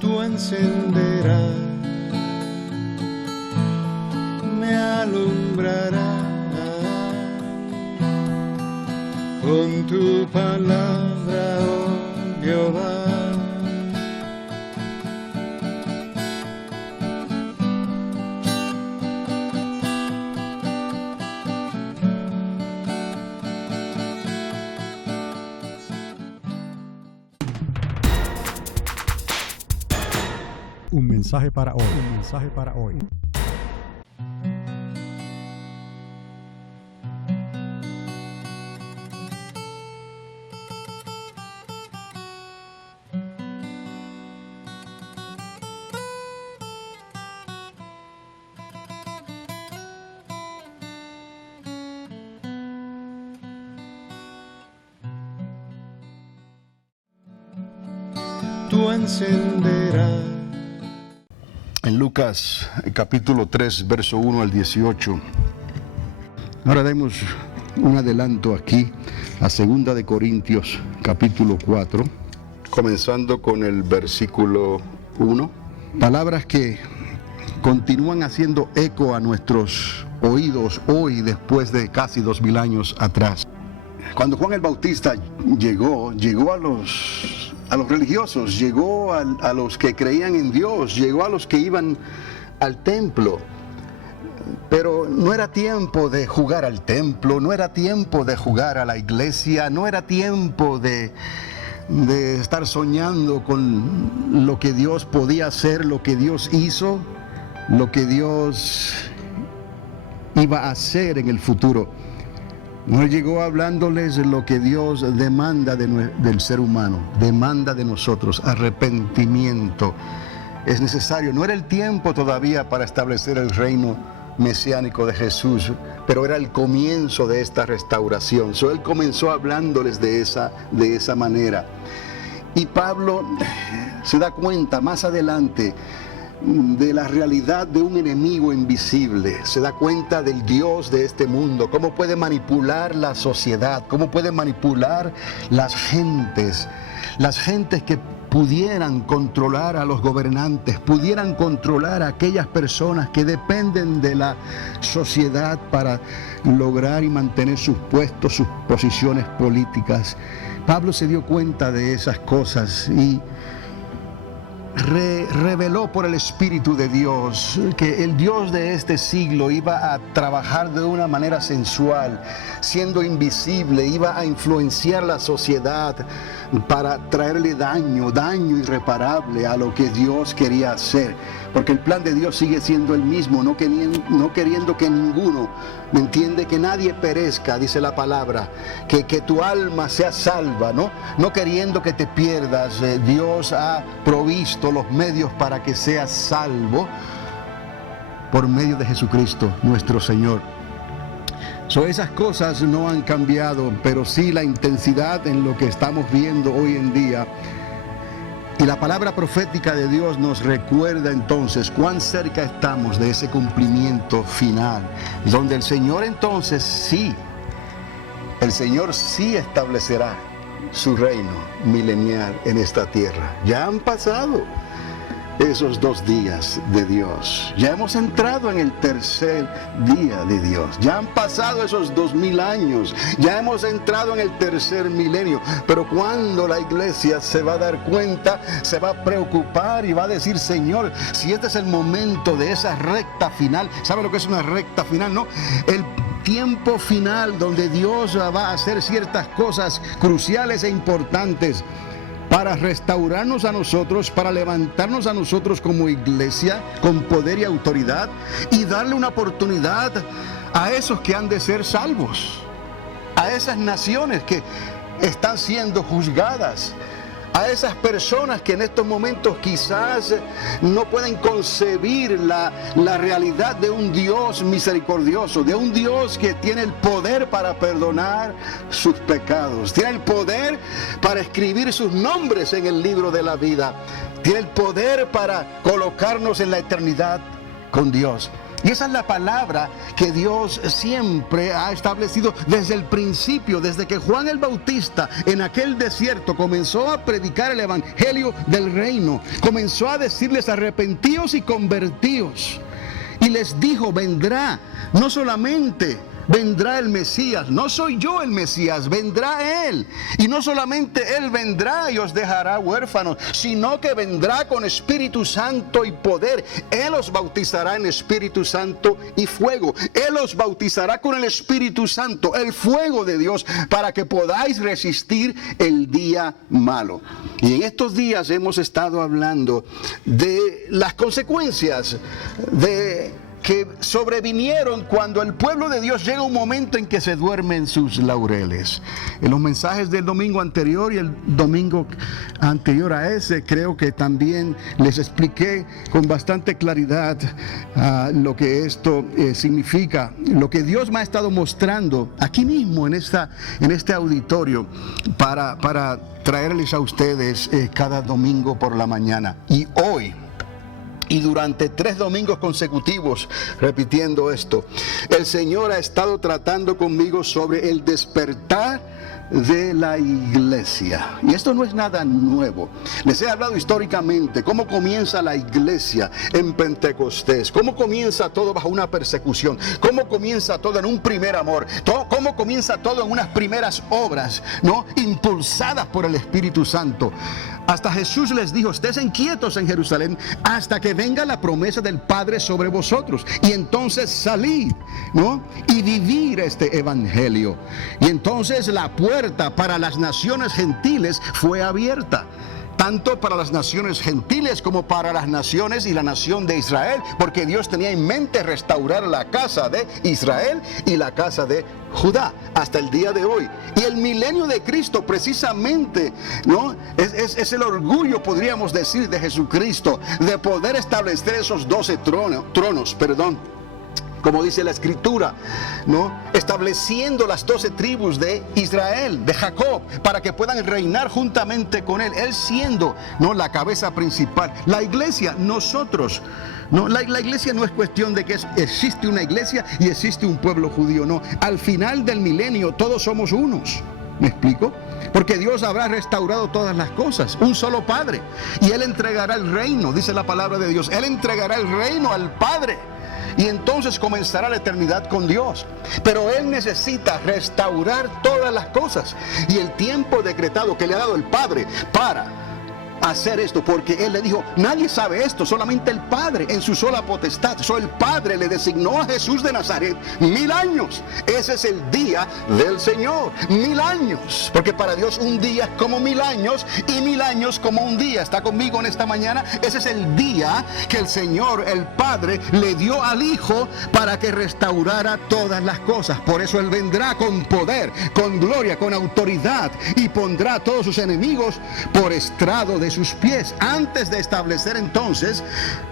tú encenderás, me alumbrarás con tu palabra, oh Jehová. Un mensaje para hoy. Un mensaje para hoy. Tú encenderás. En Lucas capítulo 3, verso 1 al 18. Ahora demos un adelanto aquí a 2 de Corintios capítulo 4, comenzando con el versículo 1. Palabras que continúan haciendo eco a nuestros oídos hoy, después de casi 2000 años atrás. Cuando Juan el Bautista llegó a los religiosos, llegó a los que creían en Dios, llegó a los que iban al templo. Pero no era tiempo de jugar al templo, no era tiempo de jugar a la iglesia, no era tiempo de estar soñando con lo que Dios podía hacer, lo que Dios hizo, lo que Dios iba a hacer en el futuro. No llegó hablándoles de lo que Dios demanda del ser humano, demanda de nosotros, arrepentimiento. Es necesario, no era el tiempo todavía para establecer el reino mesiánico de Jesús, pero era el comienzo de esta restauración. Él comenzó hablándoles de esa manera. Y Pablo se da cuenta más adelante de la realidad de un enemigo invisible, se da cuenta del Dios de este mundo, cómo puede manipular la sociedad, cómo puede manipular las gentes que pudieran controlar a los gobernantes, pudieran controlar a aquellas personas que dependen de la sociedad para lograr y mantener sus puestos, sus posiciones políticas. Pablo se dio cuenta de esas cosas y reveló por el Espíritu de Dios que el Dios de este siglo iba a trabajar de una manera sensual, siendo invisible, iba a influenciar la sociedad para traerle daño irreparable a lo que Dios quería hacer, porque el plan de Dios sigue siendo el mismo, no queriendo que ninguno, ¿me entiende? Que nadie perezca, dice la palabra, que tu alma sea salva, no queriendo que te pierdas. Dios ha provisto los medios para que seas salvo por medio de Jesucristo nuestro Señor. Esas cosas no han cambiado, pero sí la intensidad en lo que estamos viendo hoy en día. Y la palabra profética de Dios nos recuerda entonces cuán cerca estamos de ese cumplimiento final, donde el Señor entonces sí establecerá su reino milenial en esta tierra. Ya han pasado esos 2 días de Dios. Ya hemos entrado en el tercer día de Dios. Ya han pasado esos 2000 años. Ya hemos entrado en el tercer milenio. Pero cuando la iglesia se va a dar cuenta, se va a preocupar y va a decir: Señor, si este es el momento de esa recta final. ¿Sabe lo que es una recta final? No, el tiempo final donde Dios va a hacer ciertas cosas cruciales e importantes para restaurarnos a nosotros, para levantarnos a nosotros como iglesia con poder y autoridad, y darle una oportunidad a esos que han de ser salvos, a esas naciones que están siendo juzgadas, a esas personas que en estos momentos quizás no pueden concebir la realidad de un Dios misericordioso, de un Dios que tiene el poder para perdonar sus pecados, tiene el poder para escribir sus nombres en el libro de la vida, tiene el poder para colocarnos en la eternidad con Dios. Y esa es la palabra que Dios siempre ha establecido desde el principio, desde que Juan el Bautista en aquel desierto comenzó a predicar el evangelio del reino, comenzó a decirles: arrepentíos y convertíos. Y les dijo: vendrá, no solamente vendrá el Mesías, no soy yo el Mesías, vendrá Él. Y no solamente Él vendrá y os dejará huérfanos, sino que vendrá con Espíritu Santo y poder. Él os bautizará en Espíritu Santo y fuego. Él os bautizará con el Espíritu Santo, el fuego de Dios, para que podáis resistir el día malo. Y en estos días hemos estado hablando de las consecuencias que sobrevinieron cuando el pueblo de Dios llega a un momento en que se duerme en sus laureles. En los mensajes del domingo anterior y el domingo anterior a ese, creo que también les expliqué con bastante claridad lo que esto significa, lo que Dios me ha estado mostrando aquí mismo en este auditorio para traerles a ustedes cada domingo por la mañana. Y hoy, y durante 3 domingos consecutivos, repitiendo esto, el Señor ha estado tratando conmigo sobre el despertar de la iglesia. Y esto no es nada nuevo. Les he hablado históricamente cómo comienza la iglesia en Pentecostés, cómo comienza todo bajo una persecución, cómo comienza todo en un primer amor, cómo comienza todo en unas primeras obras, ¿no?, impulsadas por el Espíritu Santo. Hasta Jesús les dijo: estén quietos en Jerusalén hasta que venga la promesa del Padre sobre vosotros, y entonces salid, ¿no?, y vivir este evangelio. Y entonces la puerta para las naciones gentiles fue abierta, tanto para las naciones gentiles como para las naciones y la nación de Israel, porque Dios tenía en mente restaurar la casa de Israel y la casa de Judá hasta el día de hoy. Y el milenio de Cristo precisamente, ¿no?, es el orgullo, podríamos decir, de Jesucristo, de poder establecer esos 12 tronos, como dice la Escritura, ¿no?, estableciendo las 12 tribus de Israel, de Jacob, para que puedan reinar juntamente con él, él siendo, ¿no?, la cabeza principal. La iglesia, nosotros, no, la iglesia no es cuestión de que existe una iglesia y existe un pueblo judío, no. Al final del milenio todos somos unos. ¿Me explico? Porque Dios habrá restaurado todas las cosas, un solo Padre, y Él entregará el reino, dice la palabra de Dios, Él entregará el reino al Padre. Y entonces comenzará la eternidad con Dios. Pero Él necesita restaurar todas las cosas. Y el tiempo decretado que le ha dado el Padre para hacer esto, porque Él le dijo: nadie sabe esto, solamente el Padre en su sola potestad. El Padre le designó a Jesús de Nazaret 1000 años. Ese es el día del Señor, 1000 años, porque para Dios un día es como 1000 años y 1000 años como un día. ¿Está conmigo en esta mañana? Ese es el día que el Señor, el Padre, le dio al Hijo para que restaurara todas las cosas. Por eso Él vendrá con poder, con gloria, con autoridad, y pondrá a todos sus enemigos por estrado de sus pies, antes de establecer entonces,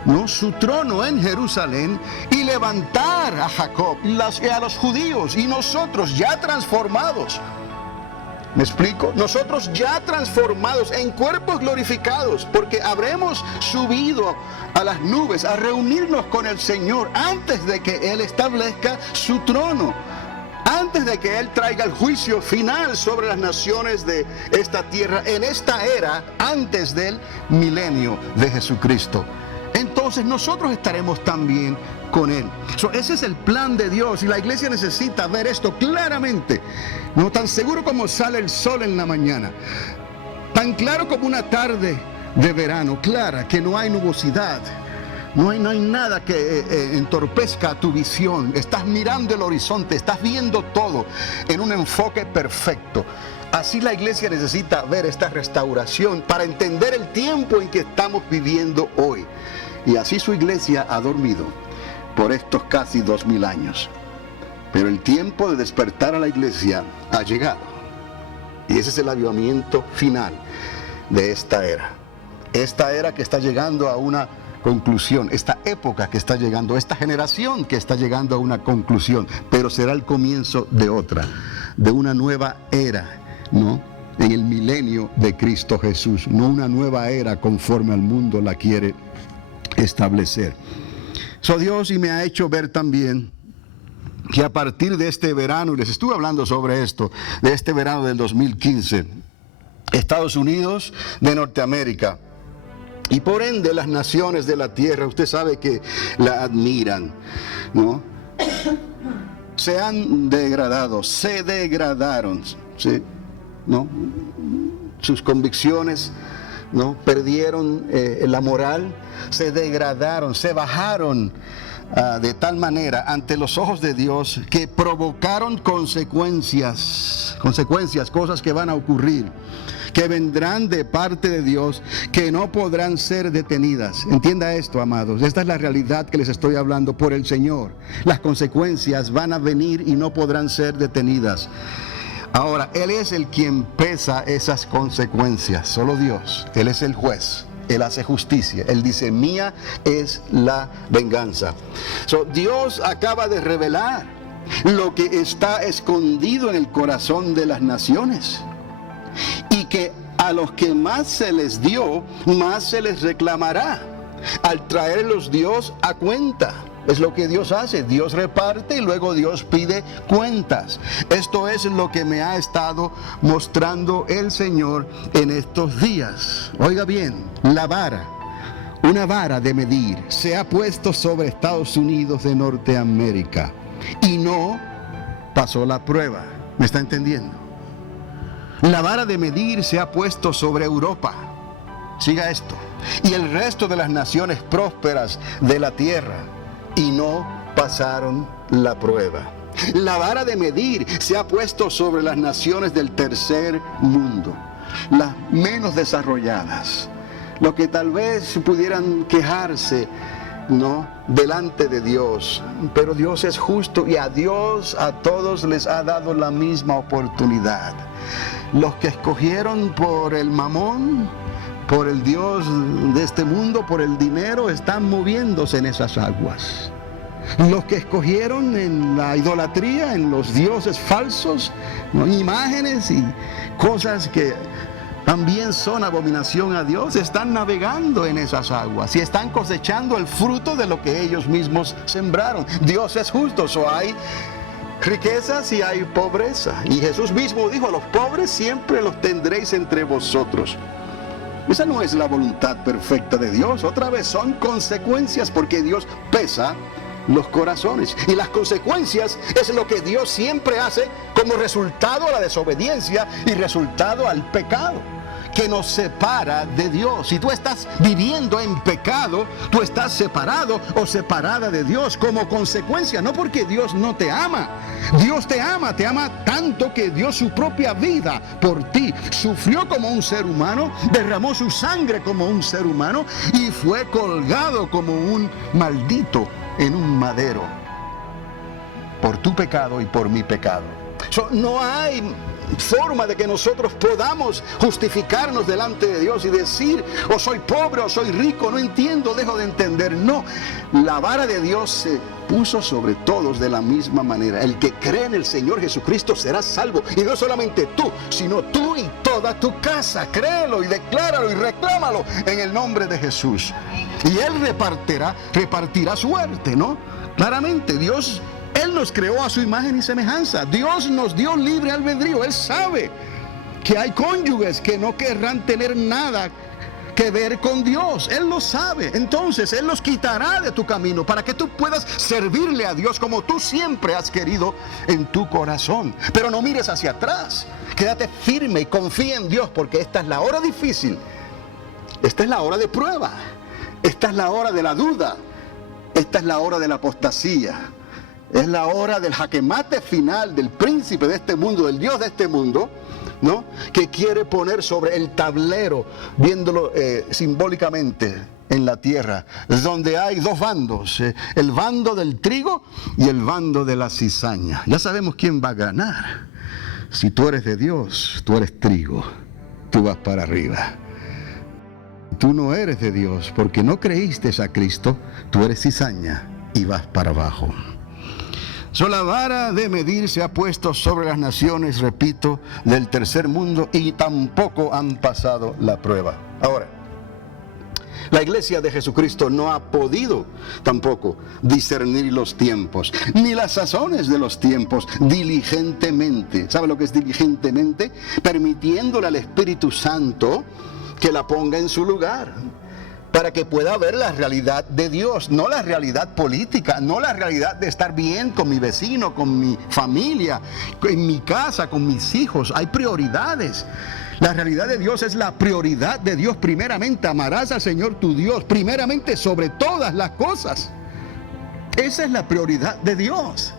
¿no?, su trono en Jerusalén y levantar a Jacob y a los judíos, y nosotros ya transformados. ¿Me explico? Nosotros ya transformados en cuerpos glorificados, porque habremos subido a las nubes a reunirnos con el Señor antes de que Él establezca su trono, antes de que Él traiga el juicio final sobre las naciones de esta tierra, en esta era, antes del milenio de Jesucristo. Entonces nosotros estaremos también con Él. Ese es el plan de Dios, y la iglesia necesita ver esto claramente. No tan seguro como sale el sol en la mañana, tan claro como una tarde de verano, clara, que no hay nubosidad. No hay nada que entorpezca tu visión. Estás mirando el horizonte, estás viendo todo en un enfoque perfecto. Así la iglesia necesita ver esta restauración para entender el tiempo en que estamos viviendo hoy. Y así su iglesia ha dormido por estos casi 2000 años. Pero el tiempo de despertar a la iglesia ha llegado. Y ese es el avivamiento final de esta era. Esta era que está llegando a una conclusión, esta época que está llegando, esta generación que está llegando a una conclusión, pero será el comienzo de otra, de una nueva era, ¿no?, en el milenio de Cristo Jesús, no una nueva era conforme al mundo la quiere establecer. Dios y me ha hecho ver también que a partir de este verano, y les estuve hablando sobre esto, de este verano del 2015, Estados Unidos de Norteamérica, y por ende las naciones de la tierra, usted sabe que la admiran, ¿no? Se han degradado, se degradaron, ¿sí? ¿No? Sus convicciones, ¿no? Perdieron la moral, se degradaron, se bajaron de tal manera ante los ojos de Dios que provocaron consecuencias, cosas que van a ocurrir, que vendrán de parte de Dios, que no podrán ser detenidas. Entienda esto, amados, esta es la realidad que les estoy hablando por el Señor. Las consecuencias van a venir y no podrán ser detenidas. Ahora, Él es el quien pesa esas consecuencias, solo Dios. Él es el juez, Él hace justicia. Él dice, mía es la venganza. Dios acaba de revelar lo que está escondido en el corazón de las naciones, y que a los que más se les dio, más se les reclamará, al traerlos Dios a cuenta. Es lo que Dios hace, Dios reparte y luego Dios pide cuentas. Esto es lo que me ha estado mostrando el Señor en estos días. Oiga bien, la vara, una vara de medir, se ha puesto sobre Estados Unidos de Norteamérica y no pasó la prueba. ¿Me está entendiendo? La vara de medir se ha puesto sobre Europa. Siga esto. Y el resto de las naciones prósperas de la tierra, y no pasaron la prueba. La vara de medir se ha puesto sobre las naciones del tercer mundo, las menos desarrolladas, los que tal vez pudieran quejarse, ¿no?, delante de Dios. Pero Dios es justo y a Dios a todos les ha dado la misma oportunidad. Los que escogieron por el mamón, por el Dios de este mundo, por el dinero, están moviéndose en esas aguas. Los que escogieron en la idolatría, en los dioses falsos, ¿no?, imágenes y cosas que también son abominación a Dios, están navegando en esas aguas y están cosechando el fruto de lo que ellos mismos sembraron. Dios es justo, hay riquezas y hay pobreza. Y Jesús mismo dijo, a los pobres siempre los tendréis entre vosotros. Esa no es la voluntad perfecta de Dios. Otra vez son consecuencias, porque Dios pesa los corazones. Y las consecuencias es lo que Dios siempre hace como resultado a la desobediencia y resultado al pecado, que nos separa de Dios. Si tú estás viviendo en pecado, tú estás separado o separada de Dios como consecuencia, no porque Dios no te ama. Dios te ama tanto que dio su propia vida por ti. Sufrió como un ser humano, derramó su sangre como un ser humano y fue colgado como un maldito en un madero por tu pecado y por mi pecado. No hay forma de que nosotros podamos justificarnos delante de Dios y decir, o soy pobre o soy rico, no entiendo, dejo de entender. No, la vara de Dios se puso sobre todos de la misma manera. El que cree en el Señor Jesucristo será salvo, y no solamente tú, sino tú y toda tu casa. Créelo y decláralo y reclámalo en el nombre de Jesús, y Él repartirá suerte, ¿no? Claramente Dios, Él nos creó a su imagen y semejanza. Dios nos dio libre albedrío. Él sabe que hay cónyuges que no querrán tener nada que ver con Dios. Él lo sabe. Entonces Él los quitará de tu camino para que tú puedas servirle a Dios como tú siempre has querido en tu corazón. Pero no mires hacia atrás. Quédate firme y confía en Dios, porque esta es la hora difícil. Esta es la hora de prueba. Esta es la hora de la duda. Esta es la hora de la apostasía. Es la hora del jaquemate final del príncipe de este mundo, del Dios de este mundo, ¿no?, que quiere poner sobre el tablero, viéndolo simbólicamente en la tierra, donde hay dos bandos, el bando del trigo y el bando de la cizaña. Ya sabemos quién va a ganar. Si tú eres de Dios, tú eres trigo, tú vas para arriba. Tú no eres de Dios porque no creíste a Cristo, tú eres cizaña y vas para abajo. La vara de medir se ha puesto sobre las naciones, repito, del tercer mundo, y tampoco han pasado la prueba. Ahora, La iglesia de Jesucristo no ha podido tampoco discernir los tiempos, ni las sazones de los tiempos diligentemente. ¿Sabe lo que es diligentemente? Permitiéndole al Espíritu Santo que la ponga en su lugar, para que pueda ver la realidad de Dios, no la realidad política, no la realidad de estar bien con mi vecino, con mi familia, en mi casa, con mis hijos. Hay prioridades. La realidad de Dios es la prioridad de Dios. Primeramente, amarás al Señor tu Dios, primeramente sobre todas las cosas. Esa es la prioridad de Dios.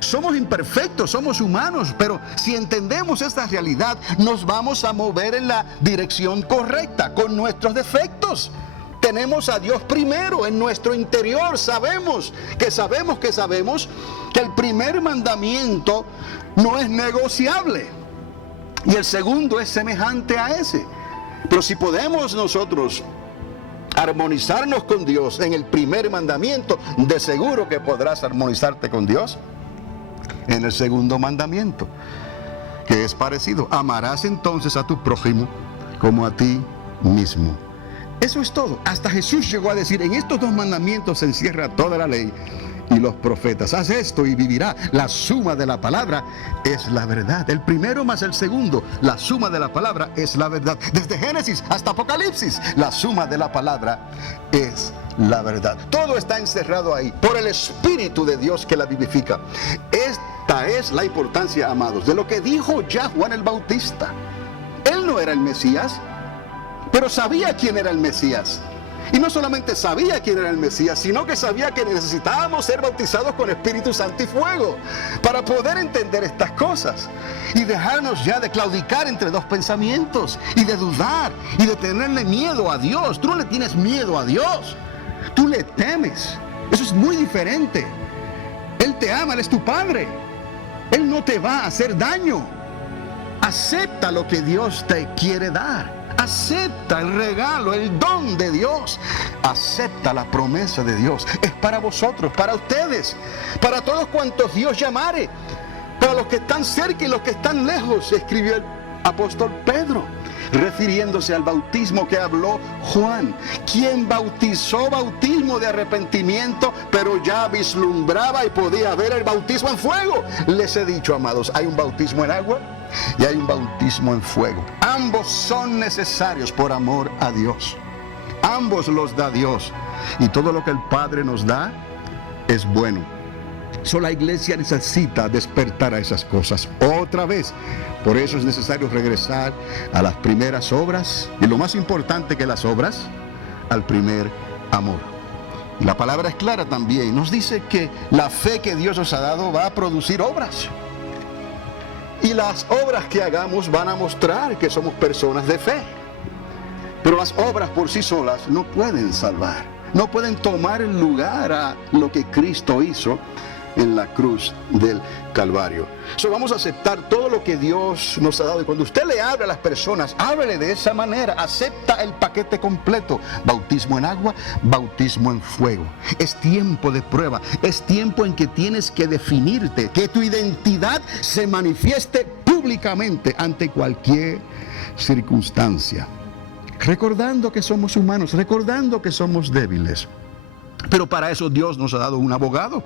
Somos imperfectos, somos humanos, pero si entendemos esta realidad, nos vamos a mover en la dirección correcta, con nuestros defectos. Tenemos a Dios primero en nuestro interior. Sabemos que el primer mandamiento no es negociable. Y el segundo es semejante a ese. Pero si podemos nosotros armonizarnos con Dios en el primer mandamiento, de seguro que podrás armonizarte con Dios en el segundo mandamiento, que es parecido. Amarás entonces a tu prójimo como a ti mismo. Eso es todo. Hasta Jesús llegó a decir, en estos dos mandamientos se encierra toda la ley y los profetas. Haz esto y vivirá. La suma de la palabra es la verdad. El primero más el segundo, la suma de la palabra es la verdad. Desde Génesis hasta Apocalipsis, la suma de la palabra es la verdad. Todo está encerrado ahí por el Espíritu de Dios que la vivifica. Esta es la importancia, amados, de lo que dijo ya Juan el Bautista. Él no era el Mesías, pero sabía quién era el Mesías. Y no solamente sabía quién era el Mesías, sino que sabía que necesitábamos ser bautizados con Espíritu Santo y fuego para poder entender estas cosas y dejarnos ya de claudicar entre dos pensamientos y de dudar y de tenerle miedo a Dios. Tú no le tienes miedo a Dios, tú le temes. Eso es muy diferente. Él te ama, Él es tu Padre. Él no te va a hacer daño. Acepta lo que Dios te quiere dar. Acepta el regalo, el don de Dios. Acepta la promesa de Dios. Es para vosotros, para ustedes, para todos cuantos Dios llamare, para los que están cerca y los que están lejos, escribió el apóstol Pedro, refiriéndose al bautismo que habló Juan, quien bautizó bautismo de arrepentimiento, pero ya vislumbraba y podía ver el bautismo en fuego. Les he dicho, amados, hay un bautismo en agua y hay un bautismo en fuego. Ambos son necesarios por amor a Dios. Ambos los da Dios. Y todo lo que el Padre nos da es bueno. Solo la iglesia necesita despertar a esas cosas otra vez. Por eso es necesario regresar a las primeras obras. Y lo más importante que las obras, al primer amor. Y la palabra es clara también. Nos dice que la fe que Dios nos ha dado va a producir obras. Y las obras que hagamos van a mostrar que somos personas de fe. Pero las obras por sí solas no pueden salvar. No pueden tomar el lugar a lo que Cristo hizo en la cruz del Calvario. Vamos a aceptar todo lo que Dios nos ha dado. Y cuando usted le habla a las personas, háblele de esa manera. Acepta el paquete completo. Bautismo en agua, bautismo en fuego. Es tiempo de prueba. Es tiempo en que tienes que definirte, que tu identidad se manifieste públicamente ante cualquier circunstancia. Recordando que somos humanos, recordando que somos débiles. Pero para eso Dios nos ha dado un abogado.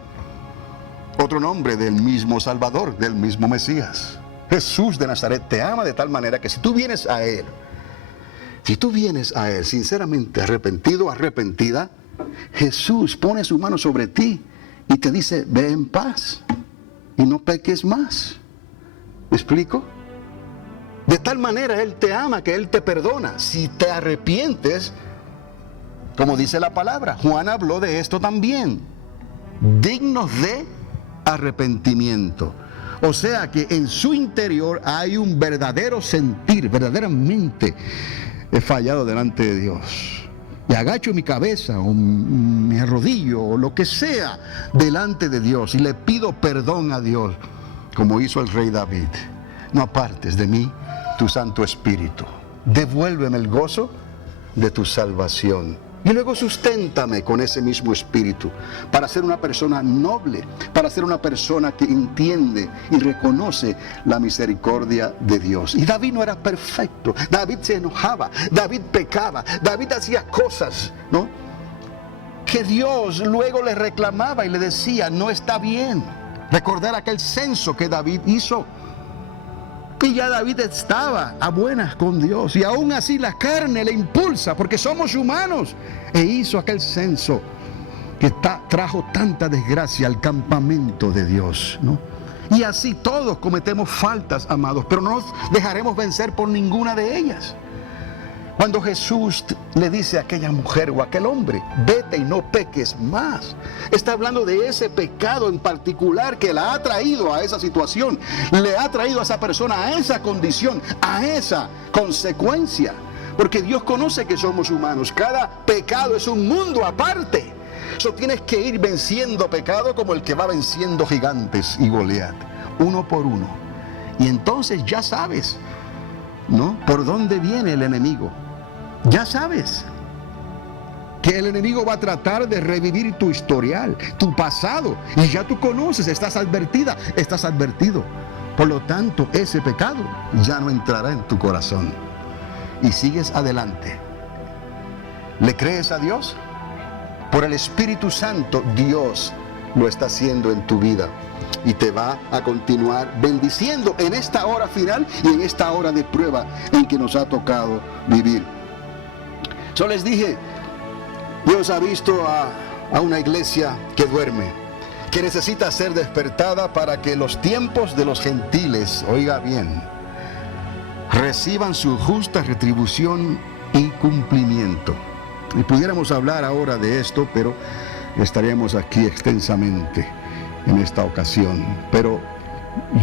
Otro nombre del mismo Salvador, del mismo Mesías. Jesús de Nazaret te ama de tal manera que si tú vienes a Él sinceramente arrepentido, arrepentida, Jesús pone su mano sobre ti y te dice, ve en paz y no peques más. ¿Me explico? De tal manera Él te ama que Él te perdona. Si te arrepientes, como dice la palabra, Juan habló de esto también, dignos de arrepentimiento. O sea que en su interior hay un verdadero sentir, verdaderamente he fallado delante de Dios y agacho mi cabeza o me arrodillo o lo que sea delante de Dios y le pido perdón a Dios, como hizo el rey David. No apartes de mí tu Santo Espíritu, devuélveme el gozo de tu salvación. Y luego susténtame con ese mismo espíritu para ser una persona noble, para ser una persona que entiende y reconoce la misericordia de Dios. Y David no era perfecto, David se enojaba, David pecaba, David hacía cosas, ¿no?, que Dios luego le reclamaba y le decía, no está bien. Recordar aquel censo que David hizo. Y ya David estaba a buenas con Dios. Y aún así la carne le impulsa, porque somos humanos. E hizo aquel censo que trajo tanta desgracia al campamento de Dios, ¿no? Y así todos cometemos faltas, amados, pero no nos dejaremos vencer por ninguna de ellas. Cuando Jesús le dice a aquella mujer o a aquel hombre, vete y no peques más, está hablando de ese pecado en particular que la ha traído a esa situación, le ha traído a esa persona a esa condición, a esa consecuencia. Porque Dios conoce que somos humanos, cada pecado es un mundo aparte. Eso tienes que ir venciendo pecado como el que va venciendo gigantes y Goliat, uno por uno. Y entonces ya sabes, ¿no?, por dónde viene el enemigo. Ya sabes que el enemigo va a tratar de revivir tu historial, tu pasado, y ya tú conoces, estás advertida, estás advertido. Por lo tanto, ese pecado ya no entrará en tu corazón y sigues adelante. ¿Le crees a Dios? Por el Espíritu Santo, Dios lo está haciendo en tu vida y te va a continuar bendiciendo en esta hora final y en esta hora de prueba en que nos ha tocado vivir. Yo les dije, Dios ha visto a una iglesia que duerme, que necesita ser despertada para que los tiempos de los gentiles, oiga bien, reciban su justa retribución y cumplimiento. Y pudiéramos hablar ahora de esto, pero estaríamos aquí extensamente en esta ocasión. Pero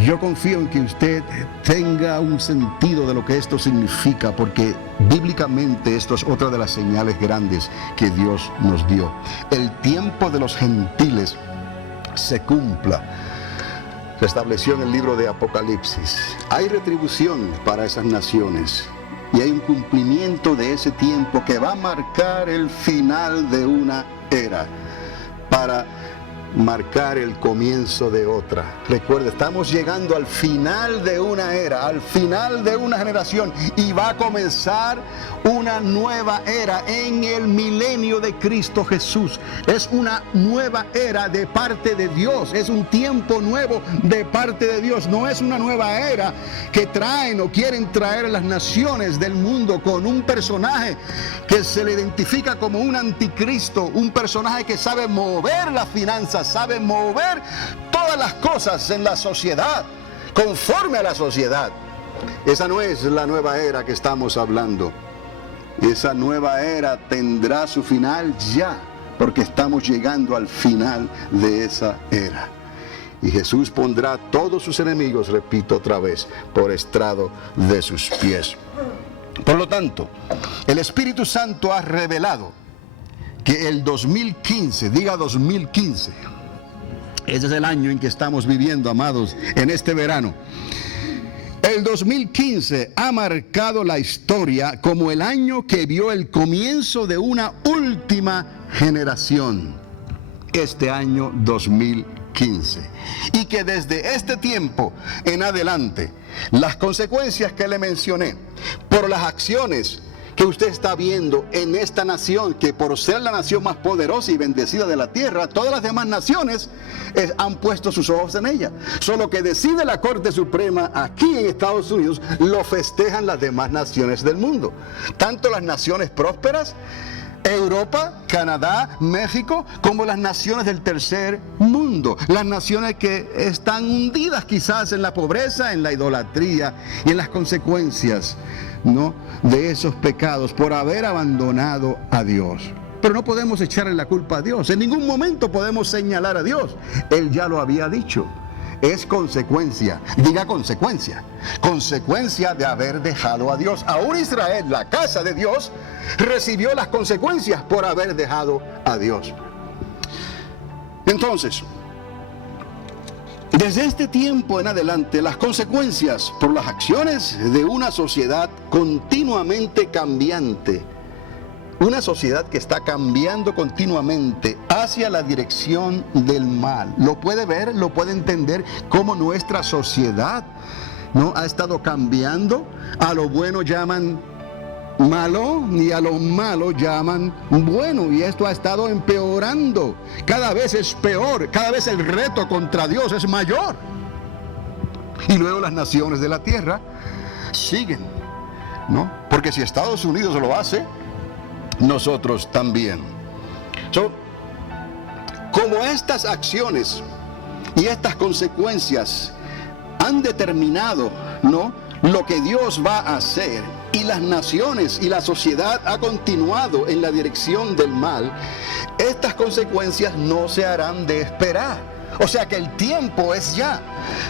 yo confío en que usted tenga un sentido de lo que esto significa, porque bíblicamente esto es otra de las señales grandes que Dios nos dio. El tiempo de los gentiles se cumpla. Se estableció en el libro de Apocalipsis. Hay retribución para esas naciones y hay un cumplimiento de ese tiempo que va a marcar el final de una era para marcar el comienzo de otra. Recuerde, estamos llegando al final de una era, al final de una generación, y va a comenzar una nueva era en el milenio de Cristo Jesús. Es una nueva era de parte de Dios, es un tiempo nuevo de parte de Dios. No es una nueva era que traen o quieren traer las naciones del mundo con un personaje que se le identifica como un anticristo, un personaje que sabe mover las finanzas, sabe mover todas las cosas en la sociedad, conforme a la sociedad. Esa no es la nueva era que estamos hablando. Esa nueva era tendrá su final ya, porque estamos llegando al final de esa era. Y Jesús pondrá a todos sus enemigos, repito otra vez, por estrado de sus pies. Por lo tanto, el Espíritu Santo ha revelado que el 2015, diga 2015, ese es el año en que estamos viviendo, amados, en este verano. El 2015 ha marcado la historia como el año que vio el comienzo de una última generación. Este año 2015. Y que desde este tiempo en adelante, las consecuencias que le mencioné, por las acciones que usted está viendo en esta nación, que por ser la nación más poderosa y bendecida de la tierra, todas las demás naciones han puesto sus ojos en ella. Solo que decide la Corte Suprema aquí en Estados Unidos, lo festejan las demás naciones del mundo. Tanto las naciones prósperas, Europa, Canadá, México, como las naciones del tercer mundo, las naciones que están hundidas quizás en la pobreza, en la idolatría y en las consecuencias, ¿no?, de esos pecados por haber abandonado a Dios. Pero no podemos echarle la culpa a Dios, en ningún momento podemos señalar a Dios. Él ya lo había dicho. Es consecuencia, diga consecuencia, consecuencia de haber dejado a Dios. Aún Israel, la casa de Dios, recibió las consecuencias por haber dejado a Dios. Entonces, desde este tiempo en adelante, las consecuencias por las acciones de una sociedad continuamente cambiante una sociedad que está cambiando continuamente hacia la dirección del mal. Lo puede ver, lo puede entender, cómo nuestra sociedad, ¿no?, ha estado cambiando. A lo bueno llaman malo y a lo malo llaman bueno, y esto ha estado empeorando. Cada vez es peor, cada vez el reto contra Dios es mayor. Y luego las naciones de la tierra siguen, ¿no? Porque si Estados Unidos lo hace, nosotros también. Como estas acciones y estas consecuencias han determinado, ¿no?, lo que Dios va a hacer, y las naciones y la sociedad ha continuado en la dirección del mal, estas consecuencias no se harán de esperar. O sea que el tiempo es ya.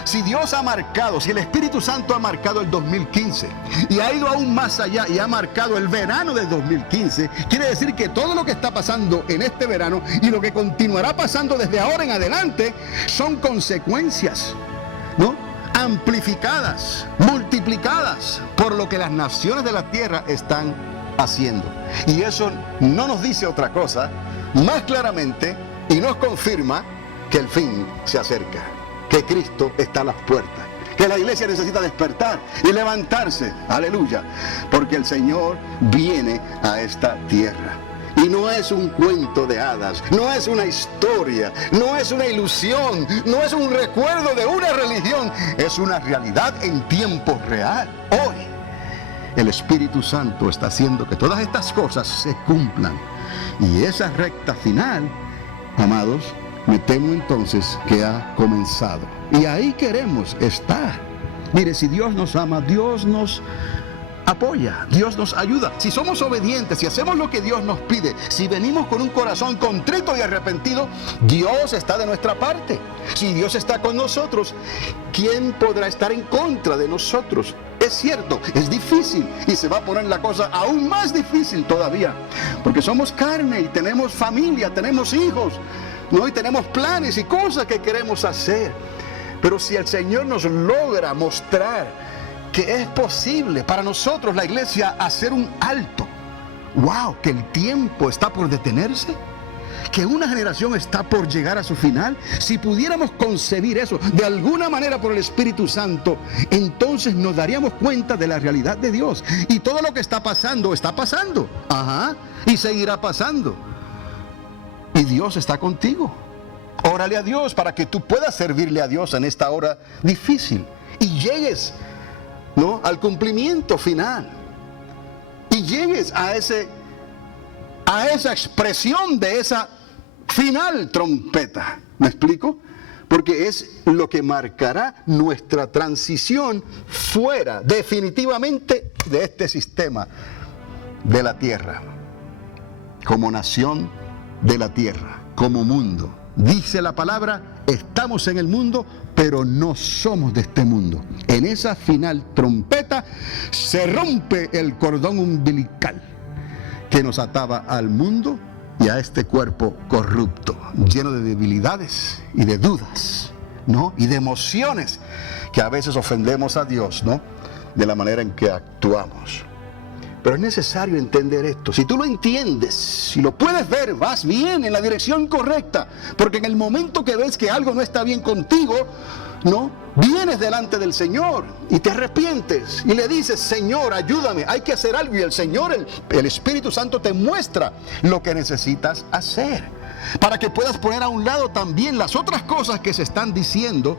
Si Dios ha marcado, si el Espíritu Santo ha marcado el 2015 y ha ido aún más allá y ha marcado el verano del 2015, quiere decir que todo lo que está pasando en este verano y lo que continuará pasando desde ahora en adelante son consecuencias, ¿no?, amplificadas, multiplicadas por lo que las naciones de la tierra están haciendo. Y eso no nos dice otra cosa más claramente, y nos confirma que el fin se acerca, que Cristo está a las puertas, que la iglesia necesita despertar y levantarse, aleluya, porque el Señor viene a esta tierra. Y no es un cuento de hadas, no es una historia, no es una ilusión, no es un recuerdo de una religión, es una realidad en tiempo real. Hoy el Espíritu Santo está haciendo que todas estas cosas se cumplan. Y esa recta final, amados, me temo entonces que ha comenzado. Y ahí queremos estar. Mire, si Dios nos ama, Dios nos apoya, Dios nos ayuda. Si somos obedientes, si hacemos lo que Dios nos pide, si venimos con un corazón contrito y arrepentido, Dios está de nuestra parte. Si Dios está con nosotros, ¿quién podrá estar en contra de nosotros? Es cierto, es difícil, y se va a poner la cosa aún más difícil todavía, porque somos carne y tenemos familia, tenemos hijos, ¿no?, y tenemos planes y cosas que queremos hacer. Pero si el Señor nos logra mostrar que es posible para nosotros, la iglesia, hacer un alto, wow, que el tiempo está por detenerse, que una generación está por llegar a su final, si pudiéramos concebir eso de alguna manera por el Espíritu Santo, entonces nos daríamos cuenta de la realidad de Dios. Y todo lo que está pasando, y seguirá pasando. Y Dios está contigo. Órale a Dios para que tú puedas servirle a Dios en esta hora difícil y llegues, ¿no?, al cumplimiento final, y llegues a esa expresión de esa final trompeta. ¿Me explico? Porque es lo que marcará nuestra transición fuera definitivamente de este sistema de la tierra, como nación de la tierra, como mundo. Dice la palabra, estamos en el mundo, pero no somos de este mundo. En esa final trompeta se rompe el cordón umbilical que nos ataba al mundo y a este cuerpo corrupto, lleno de debilidades y de dudas, ¿no?, y de emociones que a veces ofendemos a Dios, ¿no?, de la manera en que actuamos. Pero es necesario entender esto. Si tú lo entiendes, si lo puedes ver, vas bien, en la dirección correcta. Porque en el momento que ves que algo no está bien contigo, ¿no?, vienes delante del Señor y te arrepientes y le dices, Señor, ayúdame, hay que hacer algo. Y el Señor, el Espíritu Santo, te muestra lo que necesitas hacer, para que puedas poner a un lado también las otras cosas que se están diciendo,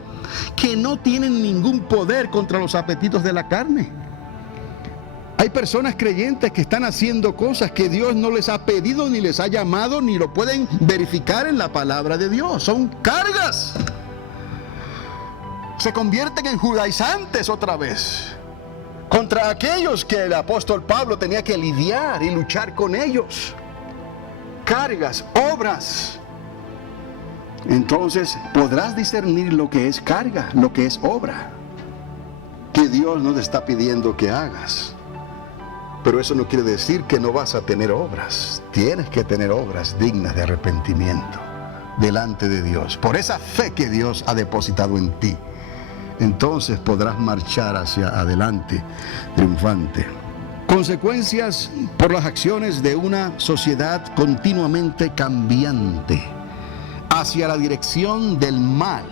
que no tienen ningún poder contra los apetitos de la carne. Hay personas creyentes que están haciendo cosas que Dios no les ha pedido, ni les ha llamado, ni lo pueden verificar en la palabra de Dios. Son cargas. Se convierten en judaizantes otra vez, contra aquellos que el apóstol Pablo tenía que lidiar y luchar con ellos. Cargas, obras. Entonces podrás discernir lo que es carga, lo que es obra, que Dios no te está pidiendo que hagas. Pero eso no quiere decir que no vas a tener obras. Tienes que tener obras dignas de arrepentimiento delante de Dios, por esa fe que Dios ha depositado en ti. Entonces podrás marchar hacia adelante triunfante. Consecuencias por las acciones de una sociedad continuamente cambiante hacia la dirección del mal.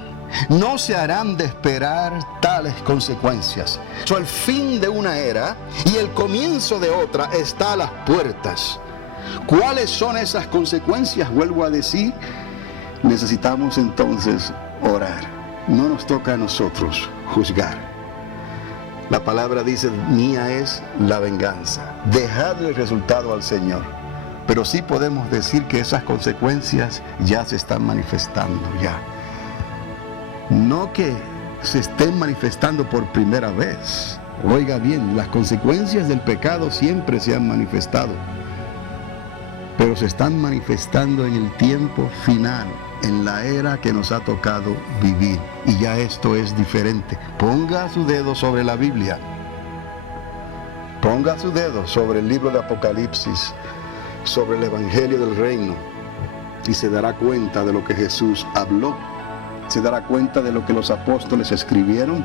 No se harán de esperar tales consecuencias. El fin de una era y el comienzo de otra está a las puertas. ¿Cuáles son esas consecuencias? Vuelvo a decir, necesitamos entonces orar. No nos toca a nosotros juzgar. La palabra dice, mía es la venganza. Dejadle el resultado al Señor. Pero sí podemos decir que esas consecuencias ya se están manifestando, ya. No que se estén manifestando por primera vez. Oiga bien, las consecuencias del pecado siempre se han manifestado. Pero se están manifestando en el tiempo final, en la era que nos ha tocado vivir. Y ya esto es diferente. Ponga su dedo sobre la Biblia. Ponga su dedo sobre el libro de Apocalipsis, sobre el Evangelio del Reino, y se dará cuenta de lo que Jesús habló. Se dará cuenta de lo que los apóstoles escribieron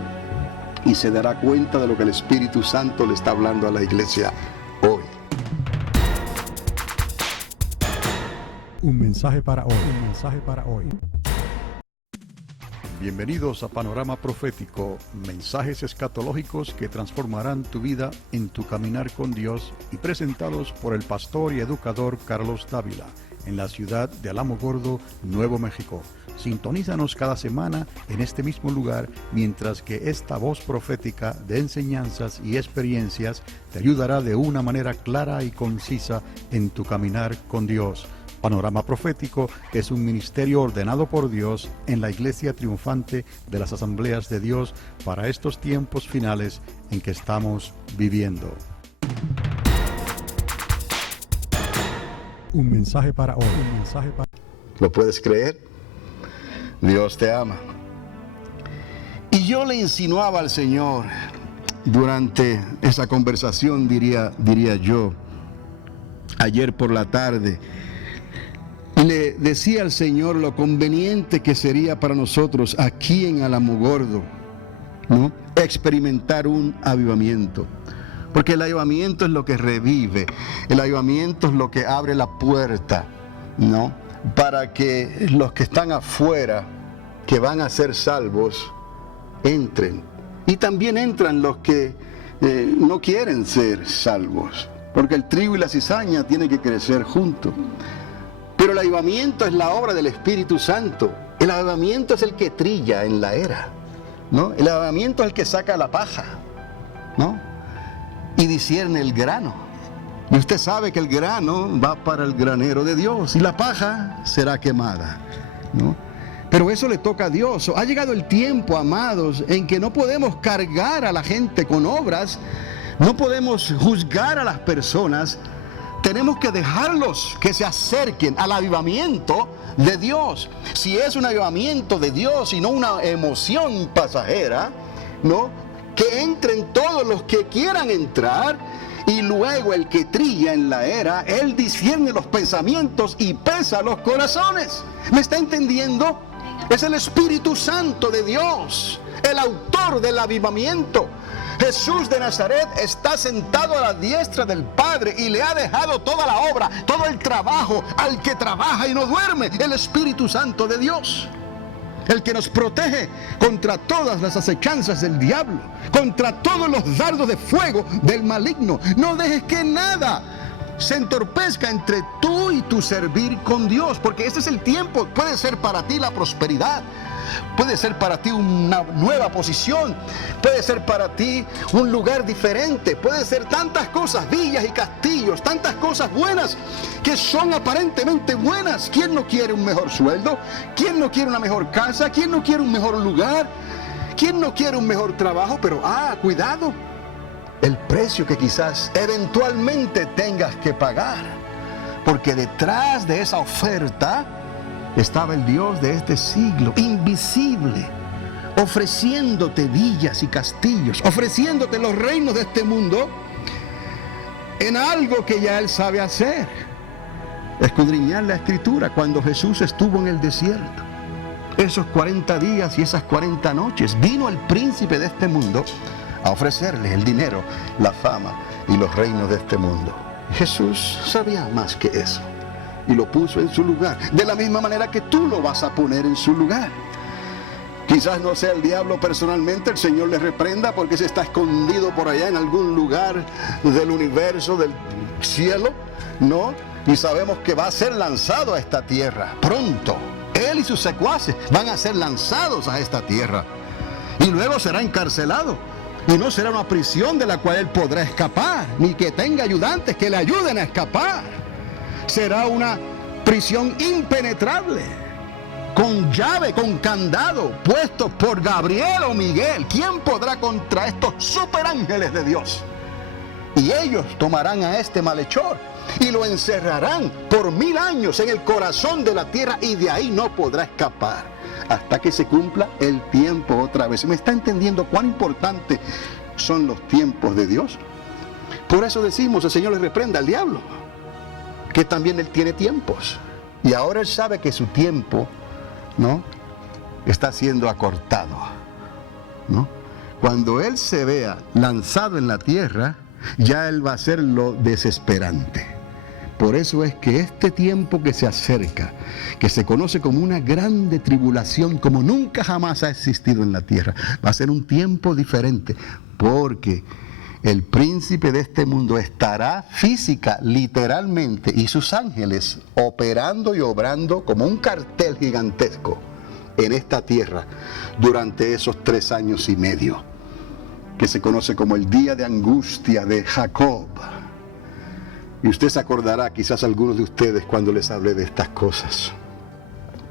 y se dará cuenta de lo que el Espíritu Santo le está hablando a la iglesia hoy. Un mensaje para hoy. Un mensaje para hoy. Bienvenidos a Panorama Profético, mensajes escatológicos que transformarán tu vida en tu caminar con Dios, y presentados por el pastor y educador Carlos Dávila, en la ciudad de Alamogordo, Nuevo México. Sintonízanos cada semana en este mismo lugar, mientras que esta voz profética de enseñanzas y experiencias te ayudará de una manera clara y concisa en tu caminar con Dios. Panorama Profético es un ministerio ordenado por Dios en la Iglesia Triunfante de las Asambleas de Dios para estos tiempos finales en que estamos viviendo. Un mensaje para hoy. Un mensaje para... ¿Lo puedes creer? Dios te ama. Y yo le insinuaba al Señor durante esa conversación, diría yo, ayer por la tarde. Le decía al Señor lo conveniente que sería para nosotros aquí en Alamogordo, ¿no?, experimentar un avivamiento. Porque el avivamiento es lo que revive, el avivamiento es lo que abre la puerta, ¿no?, para que los que están afuera, que van a ser salvos, entren. Y también entran los que no quieren ser salvos, porque el trigo y la cizaña tienen que crecer juntos. Pero el avivamiento es la obra del Espíritu Santo. El avivamiento es el que trilla en la era, ¿no? El avivamiento es el que saca la paja, ¿no?, y discierne el grano. Y usted sabe que el grano va para el granero de Dios y la paja será quemada, ¿no? Pero eso le toca a Dios. Ha llegado el tiempo, amados, en que no podemos cargar a la gente con obras, no podemos juzgar a las personas. Tenemos que dejarlos que se acerquen al avivamiento de Dios. Si es un avivamiento de Dios y no una emoción pasajera, ¿no?, que entren todos los que quieran entrar, y luego el que trilla en la era, él discierne los pensamientos y pesa los corazones. ¿Me está entendiendo? Es el Espíritu Santo de Dios, el autor del avivamiento. Jesús de Nazaret está sentado a la diestra del Padre y le ha dejado toda la obra, todo el trabajo al que trabaja y no duerme, el Espíritu Santo de Dios. El que nos protege contra todas las acechanzas del diablo, contra todos los dardos de fuego del maligno. No dejes que nada se entorpezca entre tú y tu servir con Dios, porque este es el tiempo. Puede ser para ti la prosperidad, puede ser para ti una nueva posición, puede ser para ti un lugar diferente, puede ser tantas cosas, villas y castillos, tantas cosas buenas que son aparentemente buenas. ¿Quién no quiere un mejor sueldo? ¿Quién no quiere una mejor casa? ¿Quién no quiere un mejor lugar? ¿Quién no quiere un mejor trabajo? Pero cuidado, el precio que quizás eventualmente tengas que pagar, porque detrás de esa oferta estaba el Dios de este siglo, invisible, ofreciéndote villas y castillos, ofreciéndote los reinos de este mundo en algo que ya Él sabe hacer. Escudriñar la Escritura. Cuando Jesús estuvo en el desierto, esos 40 días y esas 40 noches, vino el príncipe de este mundo a ofrecerle el dinero, la fama y los reinos de este mundo. Jesús sabía más que eso y lo puso en su lugar, de la misma manera que tú lo vas a poner en su lugar. Quizás no sea el diablo personalmente, el Señor le reprenda porque se está escondido por allá en algún lugar del universo, del cielo, ¿no? Y sabemos que va a ser lanzado a esta tierra pronto. Él y sus secuaces van a ser lanzados a esta tierra y luego será encarcelado. Y no será una prisión de la cual él podrá escapar, ni que tenga ayudantes que le ayuden a escapar. Será una prisión impenetrable, con llave, con candado, puestos por Gabriel o Miguel. ¿Quién podrá contra estos superángeles de Dios? Y ellos tomarán a este malhechor y lo encerrarán por 1000 años en el corazón de la tierra, y de ahí no podrá escapar hasta que se cumpla el tiempo otra vez. ¿Me está entendiendo cuán importantes son los tiempos de Dios? Por eso decimos, el Señor le reprenda al diablo, que también él tiene tiempos. Y ahora él sabe que su tiempo, ¿no?, está siendo acortado, ¿no? Cuando él se vea lanzado en la tierra, ya él va a ser lo desesperante. Por eso es que este tiempo que se acerca, que se conoce como una grande tribulación, como nunca jamás ha existido en la tierra, va a ser un tiempo diferente, porque el príncipe de este mundo estará física, literalmente, y sus ángeles operando y obrando como un cartel gigantesco en esta tierra durante esos 3 años y medio, que se conoce como el día de angustia de Jacob. Y usted se acordará, quizás algunos de ustedes, cuando les hablé de estas cosas.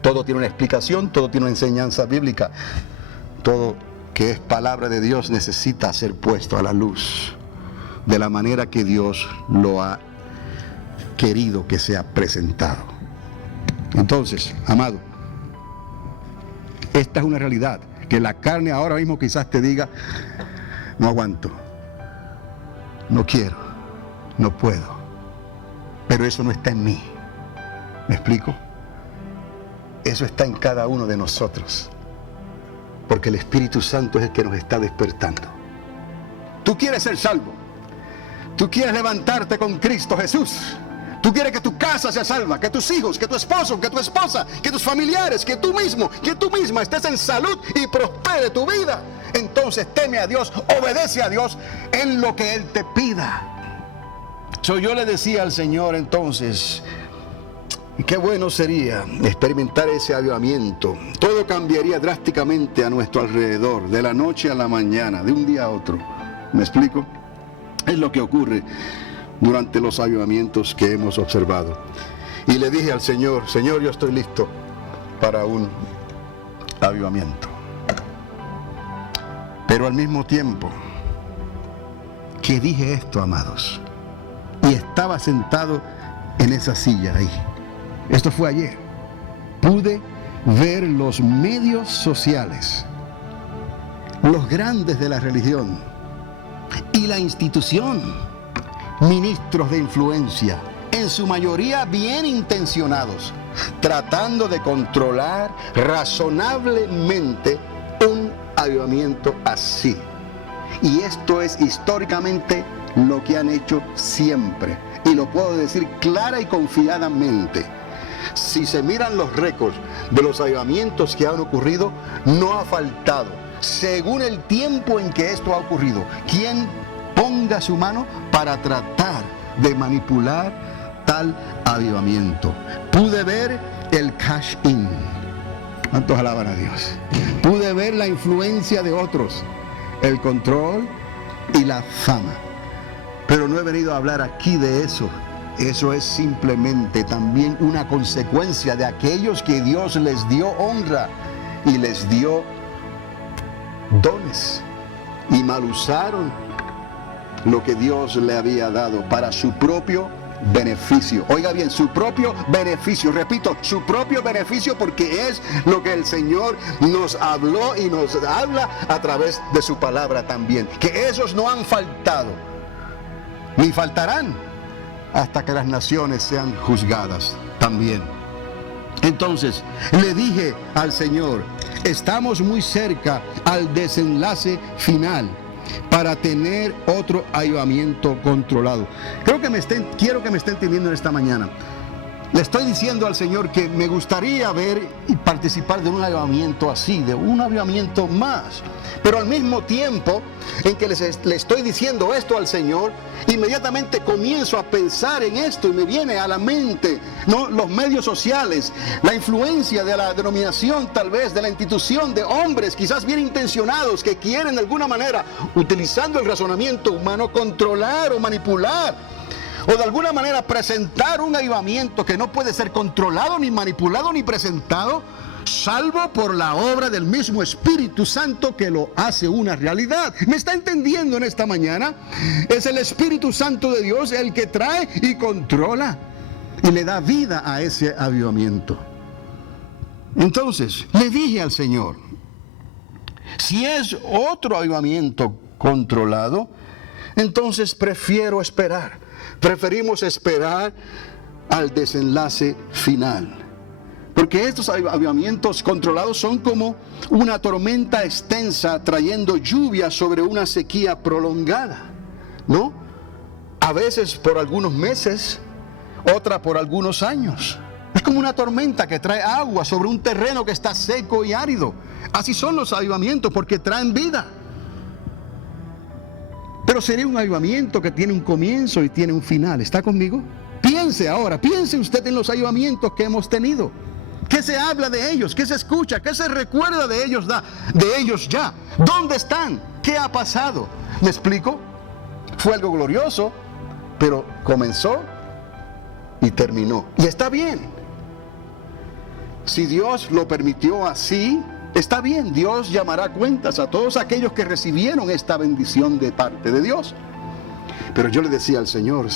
Todo tiene una explicación, todo tiene una enseñanza bíblica. Todo que es palabra de Dios necesita ser puesto a la luz de la manera que Dios lo ha querido que sea presentado. Entonces, amado, esta es una realidad, que la carne ahora mismo quizás te diga: no aguanto, no quiero, no puedo. Pero eso no está en mí. ¿Me explico? Eso está en cada uno de nosotros, porque el Espíritu Santo es el que nos está despertando. Tú quieres ser salvo, tú quieres levantarte con Cristo Jesús, tú quieres que tu casa sea salva, que tus hijos, que tu esposo, que tu esposa, que tus familiares, que tú mismo, que tú misma estés en salud y prospere tu vida. Entonces teme a Dios, obedece a Dios en lo que Él te pida. Yo le decía al Señor entonces, qué bueno sería experimentar ese avivamiento. Todo cambiaría drásticamente a nuestro alrededor, de la noche a la mañana, de un día a otro. ¿Me explico? Es lo que ocurre durante los avivamientos que hemos observado. Y le dije al Señor: Señor, yo estoy listo para un avivamiento. Pero al mismo tiempo que dije esto, amados, y estaba sentado en esa silla ahí, esto fue ayer, pude ver los medios sociales, los grandes de la religión y la institución, ministros de influencia, en su mayoría bien intencionados, tratando de controlar razonablemente un avivamiento así. Y esto es históricamente lo que han hecho siempre, y lo puedo decir clara y confiadamente. Si se miran los récords de los avivamientos que han ocurrido, no ha faltado, según el tiempo en que esto ha ocurrido, quien ponga su mano para tratar de manipular tal avivamiento. Pude ver el cash in. ¿Cuántos alaban a Dios? Pude ver la influencia de otros, el control y la fama. Pero no he venido a hablar aquí de eso. Eso es simplemente también una consecuencia de aquellos que Dios les dio honra y les dio dones, y mal usaron lo que Dios le había dado para su propio beneficio. Oiga bien, su propio beneficio. Repito, su propio beneficio, porque es lo que el Señor nos habló y nos habla a través de su palabra también. Que esos no han faltado, ni faltarán, hasta que las naciones sean juzgadas también. Entonces, le dije al Señor: estamos muy cerca al desenlace final. para tener otro avivamiento controlado. Quiero que me esté entendiendo en esta mañana. Le estoy diciendo al Señor que me gustaría ver y participar de un avivamiento así, de un avivamiento más. Pero al mismo tiempo en que le estoy diciendo esto al Señor, inmediatamente comienzo a pensar en esto y me viene a la mente, ¿no?, los medios sociales, la influencia de la denominación, tal vez de la institución, de hombres quizás bien intencionados que quieren de alguna manera, utilizando el razonamiento humano, controlar o manipular, o de alguna manera presentar un avivamiento que no puede ser controlado, ni manipulado, ni presentado, salvo por la obra del mismo Espíritu Santo que lo hace una realidad. ¿Me está entendiendo en esta mañana? Es el Espíritu Santo de Dios el que trae y controla y le da vida a ese avivamiento. Entonces, le dije al Señor, si es otro avivamiento controlado, entonces preferimos esperar al desenlace final. Porque estos avivamientos controlados son como una tormenta extensa trayendo lluvia sobre una sequía prolongada, ¿no? A veces por algunos meses, otra por algunos años. Es como una tormenta que trae agua sobre un terreno que está seco y árido. Así son los avivamientos, porque traen vida. Pero sería un avivamiento que tiene un comienzo y tiene un final. ¿Está conmigo? Piense usted en los avivamientos que hemos tenido. ¿Qué se habla de ellos? ¿Qué se escucha? ¿Qué se recuerda de ellos ya? ¿Dónde están? ¿Qué ha pasado? ¿Me explico? Fue algo glorioso, pero comenzó y terminó. Y está bien. Si Dios lo permitió así, está bien. Dios llamará cuentas a todos aquellos que recibieron esta bendición de parte de Dios. Pero yo le decía al Señor,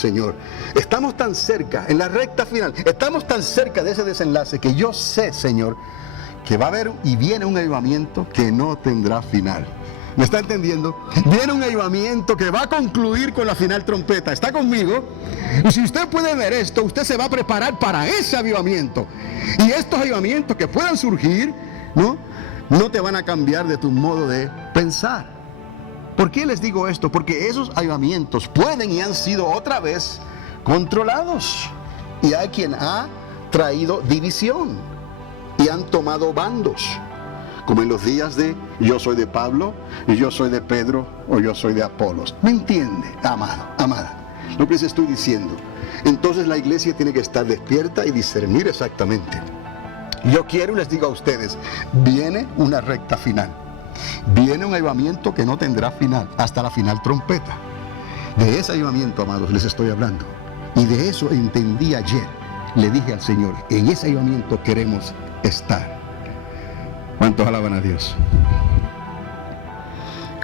estamos tan cerca, en la recta final, estamos tan cerca de ese desenlace que yo sé, Señor, que va a haber y viene un avivamiento que no tendrá final. ¿Me está entendiendo? Viene un avivamiento que va a concluir con la final trompeta. ¿Está conmigo? Y si usted puede ver esto, usted se va a preparar para ese avivamiento. Y estos avivamientos que puedan surgir, no te van a cambiar de tu modo de pensar. ¿Por qué les digo esto? Porque esos avivamientos pueden y han sido otra vez controlados. Y hay quien ha traído división y han tomado bandos. Como en los días de yo soy de Pablo y yo soy de Pedro o yo soy de Apolos. ¿Me entiende, amado, amada? Lo que les estoy diciendo. Entonces la iglesia tiene que estar despierta y discernir exactamente. Yo quiero y les digo a ustedes, viene una recta final. Viene un avivamiento que no tendrá final, hasta la final trompeta. De ese avivamiento, amados, les estoy hablando. Y de eso entendí ayer. Le dije al Señor, en ese avivamiento queremos estar. ¿Cuántos alaban a Dios?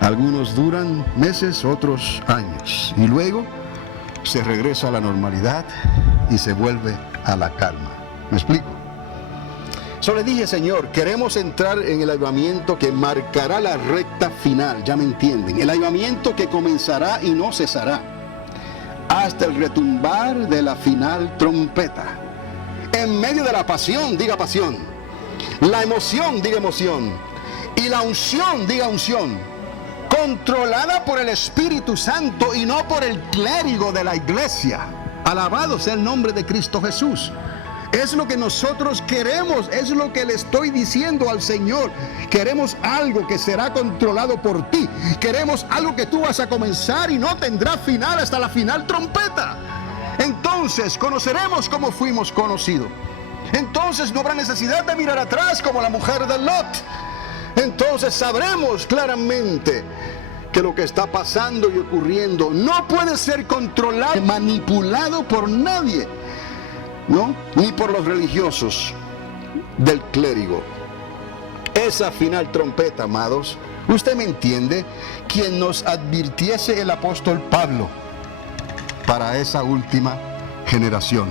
Algunos duran meses, otros años. Y luego se regresa a la normalidad y se vuelve a la calma. ¿Me explico? Yo le dije, Señor, queremos entrar en el avivamiento que marcará la recta final, ya me entienden. El avivamiento que comenzará y no cesará hasta el retumbar de la final trompeta. En medio de la pasión, diga pasión. La emoción, diga emoción. Y la unción, diga unción. Controlada por el Espíritu Santo y no por el clérigo de la iglesia. Alabado sea el nombre de Cristo Jesús. Es lo que nosotros queremos, es lo que le estoy diciendo al Señor. Queremos algo que será controlado por ti. Queremos algo que tú vas a comenzar y no tendrá final hasta la final trompeta. Entonces conoceremos cómo fuimos conocidos. Entonces no habrá necesidad de mirar atrás como la mujer de Lot. Entonces sabremos claramente que lo que está pasando y ocurriendo no puede ser controlado, manipulado por nadie. ¿No? Ni por los religiosos del clérigo. Esa final trompeta, amados, usted me entiende, quien nos advirtiese el apóstol Pablo para esa última generación.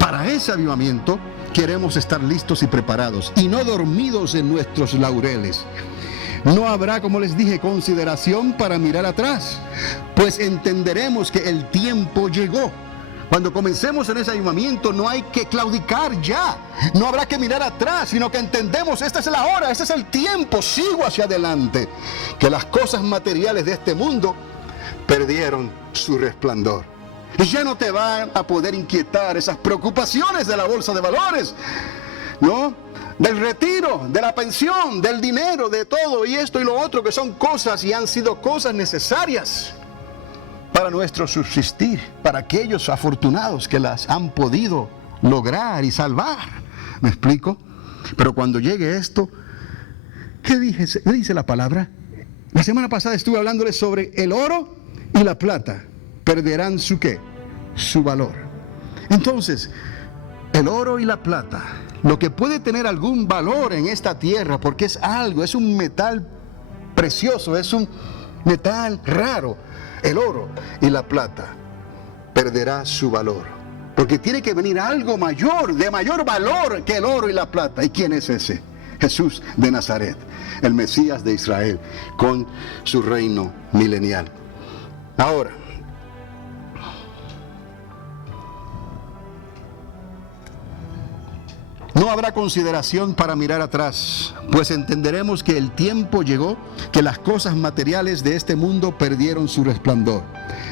Para ese avivamiento queremos estar listos y preparados y no dormidos en nuestros laureles. No habrá, como les dije, consideración para mirar atrás, pues entenderemos que el tiempo llegó. Cuando comencemos en ese avivamiento no hay que claudicar ya. No habrá que mirar atrás, sino que entendemos, esta es la hora, este es el tiempo, sigo hacia adelante. Que las cosas materiales de este mundo perdieron su resplandor. Y ya no te van a poder inquietar esas preocupaciones de la bolsa de valores, ¿no? Del retiro, de la pensión, del dinero, de todo y esto y lo otro, que son cosas y han sido cosas necesarias para nuestro subsistir, para aquellos afortunados que las han podido lograr y salvar. ¿Me explico? Pero cuando llegue esto, ¿qué dice la palabra? La semana pasada estuve hablándoles sobre el oro y la plata. Perderán su ¿qué? Su valor. Entonces, el oro y la plata, lo que puede tener algún valor en esta tierra, porque es algo, es un metal precioso, es un metal raro. El oro y la plata perderá su valor, porque tiene que venir algo mayor, de mayor valor que el oro y la plata. ¿Y quién es ese? Jesús de Nazaret, el Mesías de Israel, con su reino milenial. Ahora, no habrá consideración para mirar atrás, pues entenderemos que el tiempo llegó, que las cosas materiales de este mundo perdieron su resplandor.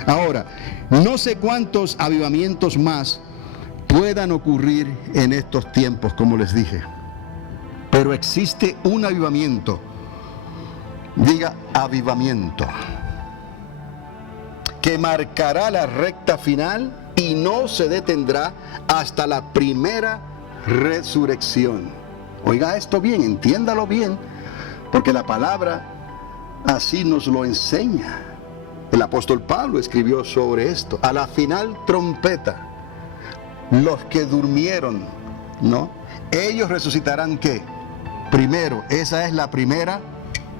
Ahora, no sé cuántos avivamientos más puedan ocurrir en estos tiempos, como les dije, pero existe un avivamiento, diga avivamiento, que marcará la recta final y no se detendrá hasta la primera resurrección. Oiga esto bien, entiéndalo bien, porque la palabra así nos lo enseña. El apóstol Pablo escribió sobre esto. A la final trompeta, los que durmieron, ¿no? Ellos resucitarán ¿qué? Primero, esa es la primera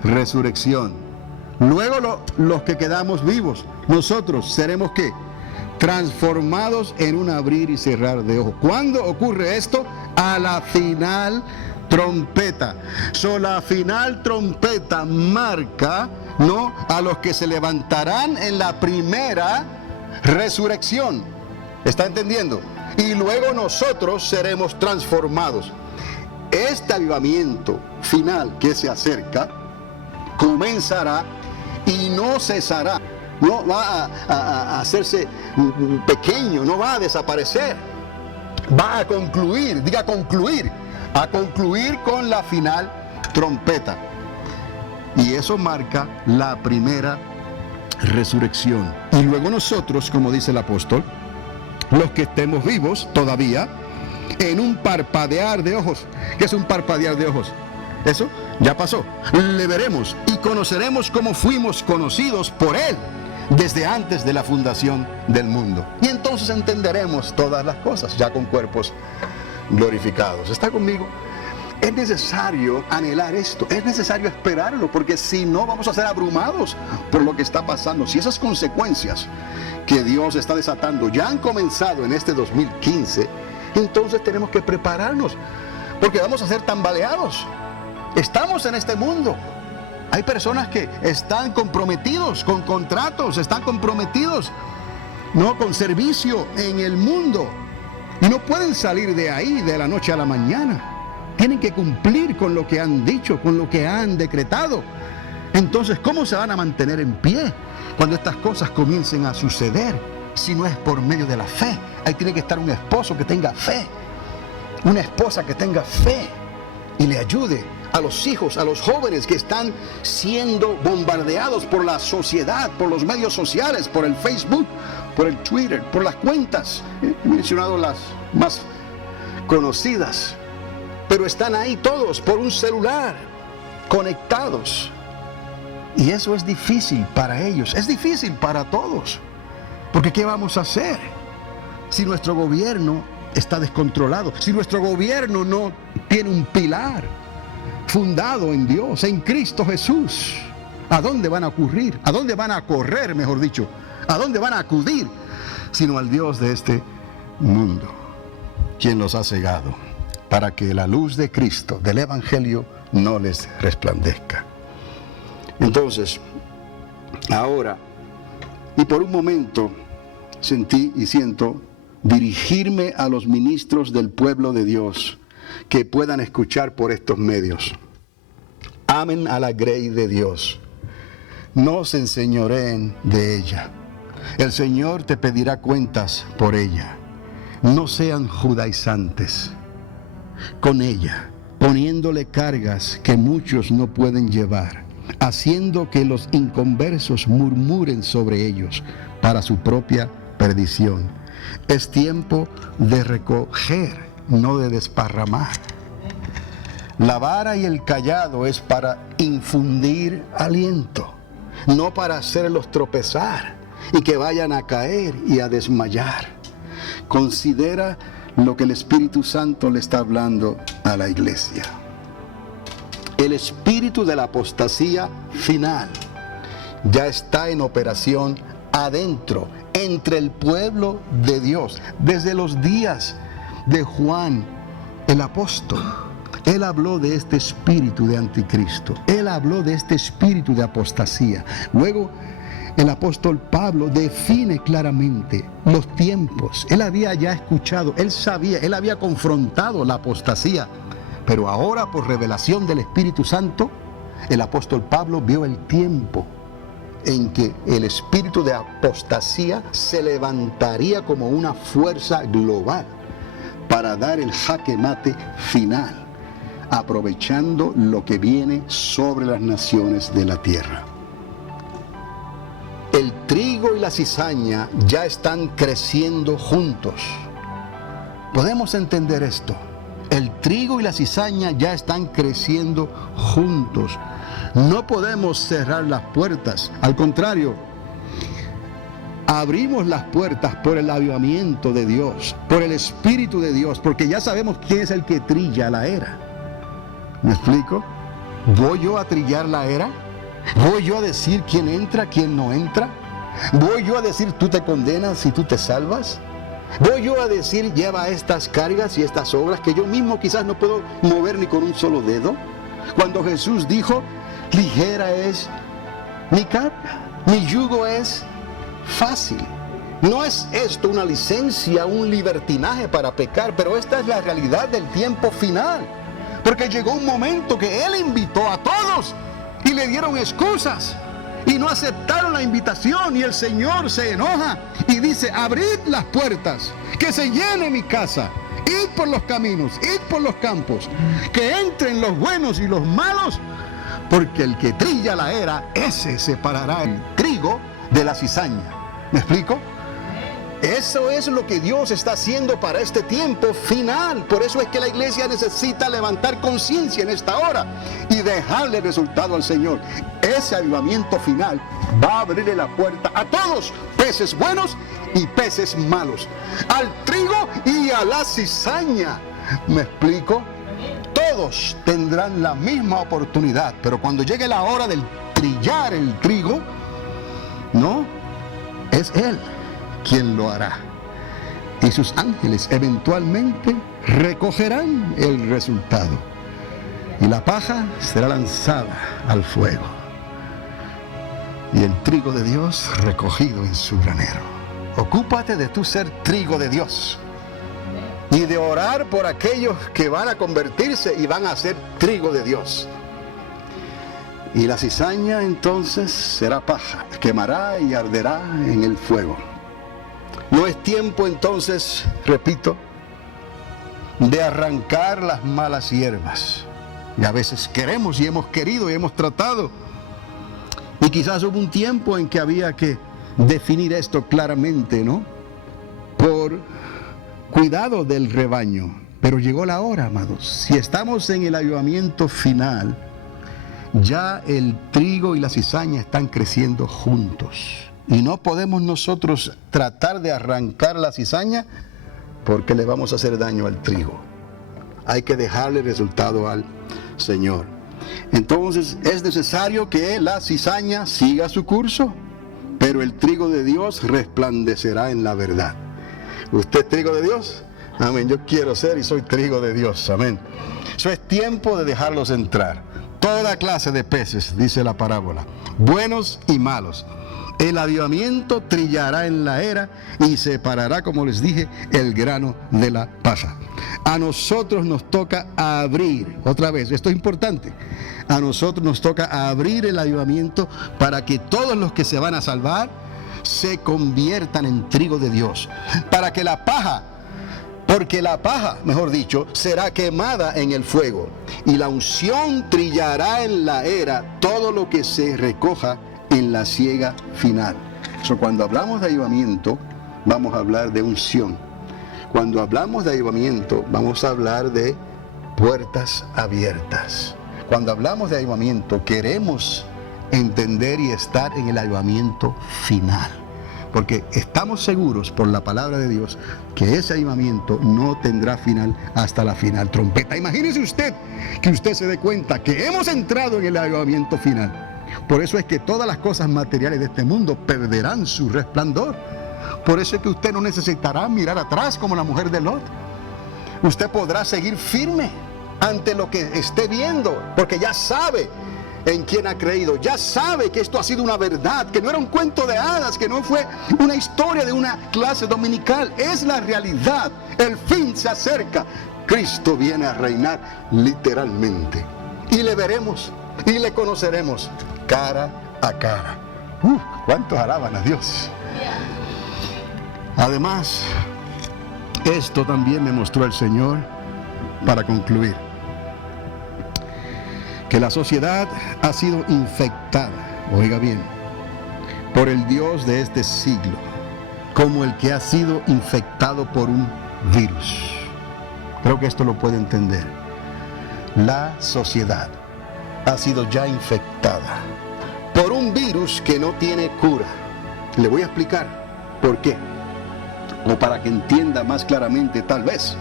resurrección. Luego los que quedamos vivos, nosotros seremos ¿qué? Transformados en un abrir y cerrar de ojos. ¿Cuándo ocurre esto? A la final trompeta. La final trompeta marca, ¿no?, a los que se levantarán en la primera resurrección. ¿Está entendiendo? Y luego nosotros seremos transformados. Este avivamiento final que se acerca comenzará y no cesará. No va a hacerse pequeño, no va a desaparecer. Va a concluir, diga concluir, a concluir con la final trompeta. Y eso marca la primera resurrección. Y luego nosotros, como dice el apóstol, los que estemos vivos todavía, en un parpadear de ojos. ¿Qué es un parpadear de ojos? Eso ya pasó. Le veremos y conoceremos como fuimos conocidos por Él desde antes de la fundación del mundo. Y entonces entenderemos todas las cosas, ya con cuerpos glorificados. ¿Está conmigo? Es necesario anhelar esto, es necesario esperarlo, porque si no vamos a ser abrumados por lo que está pasando. Si esas consecuencias que Dios está desatando ya han comenzado en este 2015, entonces tenemos que prepararnos, porque vamos a ser tambaleados. Estamos en este mundo. Hay personas que están comprometidos con contratos, están comprometidos, ¿no?, con servicio en el mundo, y no pueden salir de ahí de la noche a la mañana. Tienen que cumplir con lo que han dicho, con lo que han decretado. Entonces, ¿cómo se van a mantener en pie cuando estas cosas comiencen a suceder? Si no es por medio de la fe. Ahí tiene que estar un esposo que tenga fe, una esposa que tenga fe y le ayude a los hijos, a los jóvenes que están siendo bombardeados por la sociedad, por los medios sociales, por el Facebook, por el Twitter, por las cuentas. He mencionado las más conocidas, pero están ahí todos por un celular, conectados. Y eso es difícil para ellos, es difícil para todos. Porque ¿qué vamos a hacer si nuestro gobierno está descontrolado? Si nuestro gobierno no tiene un pilar fundado en Dios, en Cristo Jesús. ¿A dónde van a ocurrir? ¿A dónde van a correr, mejor dicho? ¿A dónde van a acudir? Sino al Dios de este mundo, quien los ha cegado, para que la luz de Cristo, del Evangelio, no les resplandezca. Entonces, ahora, y por un momento, sentí y siento dirigirme a los ministros del pueblo de Dios que puedan escuchar por estos medios. Amen a la grey de Dios. No se enseñoreen de ella. El Señor te pedirá cuentas por ella. No sean judaizantes con ella, poniéndole cargas que muchos no pueden llevar, haciendo que los inconversos murmuren sobre ellos para su propia perdición. Es tiempo de recoger, no de desparramar. La vara y el cayado es para infundir aliento, no para hacerlos tropezar y que vayan a caer y a desmayar. Considera lo que el Espíritu Santo le está hablando a la iglesia. El espíritu de la apostasía final ya está en operación adentro, entre el pueblo de Dios, desde los días de Juan el apóstol. Él habló de este espíritu de anticristo. Él habló de este espíritu de apostasía. Luego, el apóstol Pablo define claramente los tiempos. Él había ya escuchado, él sabía, él había confrontado la apostasía. Pero ahora, por revelación del Espíritu Santo, el apóstol Pablo vio el tiempo en que el espíritu de apostasía se levantaría como una fuerza global para dar el jaque mate final, aprovechando lo que viene sobre las naciones de la tierra. El trigo y la cizaña ya están creciendo juntos. ¿Podemos entender esto? El trigo y la cizaña ya están creciendo juntos. No podemos cerrar las puertas. Al contrario, abrimos las puertas por el avivamiento de Dios, por el Espíritu de Dios, porque ya sabemos quién es el que trilla la era. ¿Me explico? ¿Voy yo a trillar la era? ¿Voy yo a decir quién entra, quién no entra? ¿Voy yo a decir tú te condenas y tú te salvas? ¿Voy yo a decir lleva estas cargas y estas obras que yo mismo quizás no puedo mover ni con un solo dedo? Cuando Jesús dijo, ligera es mi carga, mi yugo es fácil. No es esto una licencia, un libertinaje para pecar, pero esta es la realidad del tiempo final. Porque llegó un momento que Él invitó a todos y le dieron excusas y no aceptaron la invitación, y el Señor se enoja y dice, abrid las puertas, que se llene mi casa, id por los caminos, id por los campos, que entren los buenos y los malos, porque el que trilla la era, ese separará el trigo de la cizaña. ¿Me explico? Eso es lo que Dios está haciendo para este tiempo final. Por eso es que la iglesia necesita levantar conciencia en esta hora y dejarle resultado al Señor. Ese avivamiento final va a abrirle la puerta a todos, peces buenos y peces malos, al trigo y a la cizaña. ¿Me explico? Todos tendrán la misma oportunidad, pero cuando llegue la hora del trillar el trigo, no, es Él quien lo hará. Y sus ángeles eventualmente recogerán el resultado. Y la paja será lanzada al fuego. Y el trigo de Dios recogido en su granero. Ocúpate de tu ser trigo de Dios. Y de orar por aquellos que van a convertirse y van a ser trigo de Dios. Y la cizaña entonces será paja, quemará y arderá en el fuego. No es tiempo entonces, repito, de arrancar las malas hierbas. Y a veces queremos y hemos querido y hemos tratado. Y quizás hubo un tiempo en que había que definir esto claramente, ¿no? Por cuidado del rebaño. Pero llegó la hora, amados. Si estamos en el avivamiento final, ya el trigo y la cizaña están creciendo juntos. Y no podemos nosotros tratar de arrancar la cizaña porque le vamos a hacer daño al trigo. Hay que dejarle resultado al Señor. Entonces es necesario que la cizaña siga su curso, pero el trigo de Dios resplandecerá en la verdad. ¿Usted es trigo de Dios? Amén. Yo quiero ser y soy trigo de Dios. Amén. Eso es tiempo de dejarlos entrar. toda clase de peces, dice la parábola, buenos y malos. El avivamiento trillará en la era y separará, como les dije, el grano de la paja. A nosotros nos toca abrir, otra vez, esto es importante, a nosotros nos toca abrir el avivamiento para que todos los que se van a salvar se conviertan en trigo de Dios, para que la paja, porque la paja, mejor dicho, será quemada en el fuego y la unción trillará en la era todo lo que se recoja en la siega final. Cuando hablamos de avivamiento, vamos a hablar de unción. Cuando hablamos de avivamiento, vamos a hablar de puertas abiertas. Cuando hablamos de avivamiento, queremos entender y estar en el avivamiento final. Porque estamos seguros por la palabra de Dios que ese avivamiento no tendrá final hasta la final trompeta. Imagínese usted que usted se dé cuenta que hemos entrado en el avivamiento final. Por eso es que todas las cosas materiales de este mundo perderán su resplandor. Por eso es que usted no necesitará mirar atrás como la mujer de Lot. Usted podrá seguir firme ante lo que esté viendo, porque ya sabe en quién ha creído, ya sabe que esto ha sido una verdad, que no era un cuento de hadas, que no fue una historia de una clase dominical, es la realidad. El fin se acerca. Cristo viene a reinar literalmente y le veremos y le conoceremos cara a cara. ¿Cuántos alaban a Dios? Además, esto también me mostró el Señor para concluir, que la sociedad ha sido infectada, oiga bien, por el Dios de este siglo, como el que ha sido infectado por un virus. Creo que esto lo puede entender. La sociedad ha sido ya infectada por un virus que no tiene cura. Le voy a explicar por qué, o para que entienda más claramente tal vez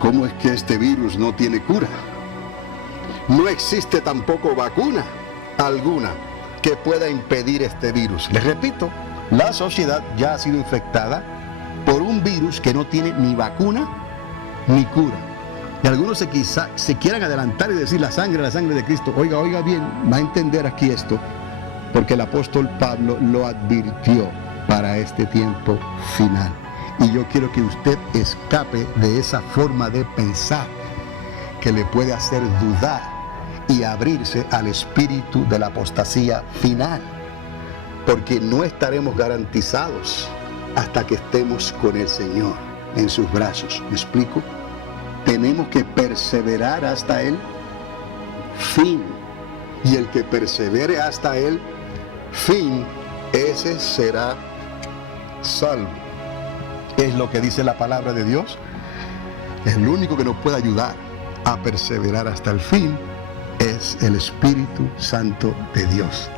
cómo es que este virus no tiene cura. No existe tampoco vacuna alguna que pueda impedir este virus. Les repito, la sociedad ya ha sido infectada por un virus que no tiene ni vacuna ni cura. Y algunos se quieran adelantar y decir la sangre de Cristo. Oiga bien, va a entender aquí esto, porque el apóstol Pablo lo advirtió para este tiempo final. Y yo quiero que usted escape de esa forma de pensar que le puede hacer dudar y abrirse al espíritu de la apostasía final, porque no estaremos garantizados hasta que estemos con el Señor en sus brazos. ¿Me explico? Tenemos que perseverar hasta el fin, y el que persevere hasta el fin, ese será salvo. Es lo que dice la palabra de Dios. El único que nos puede ayudar a perseverar hasta el fin es el Espíritu Santo de Dios.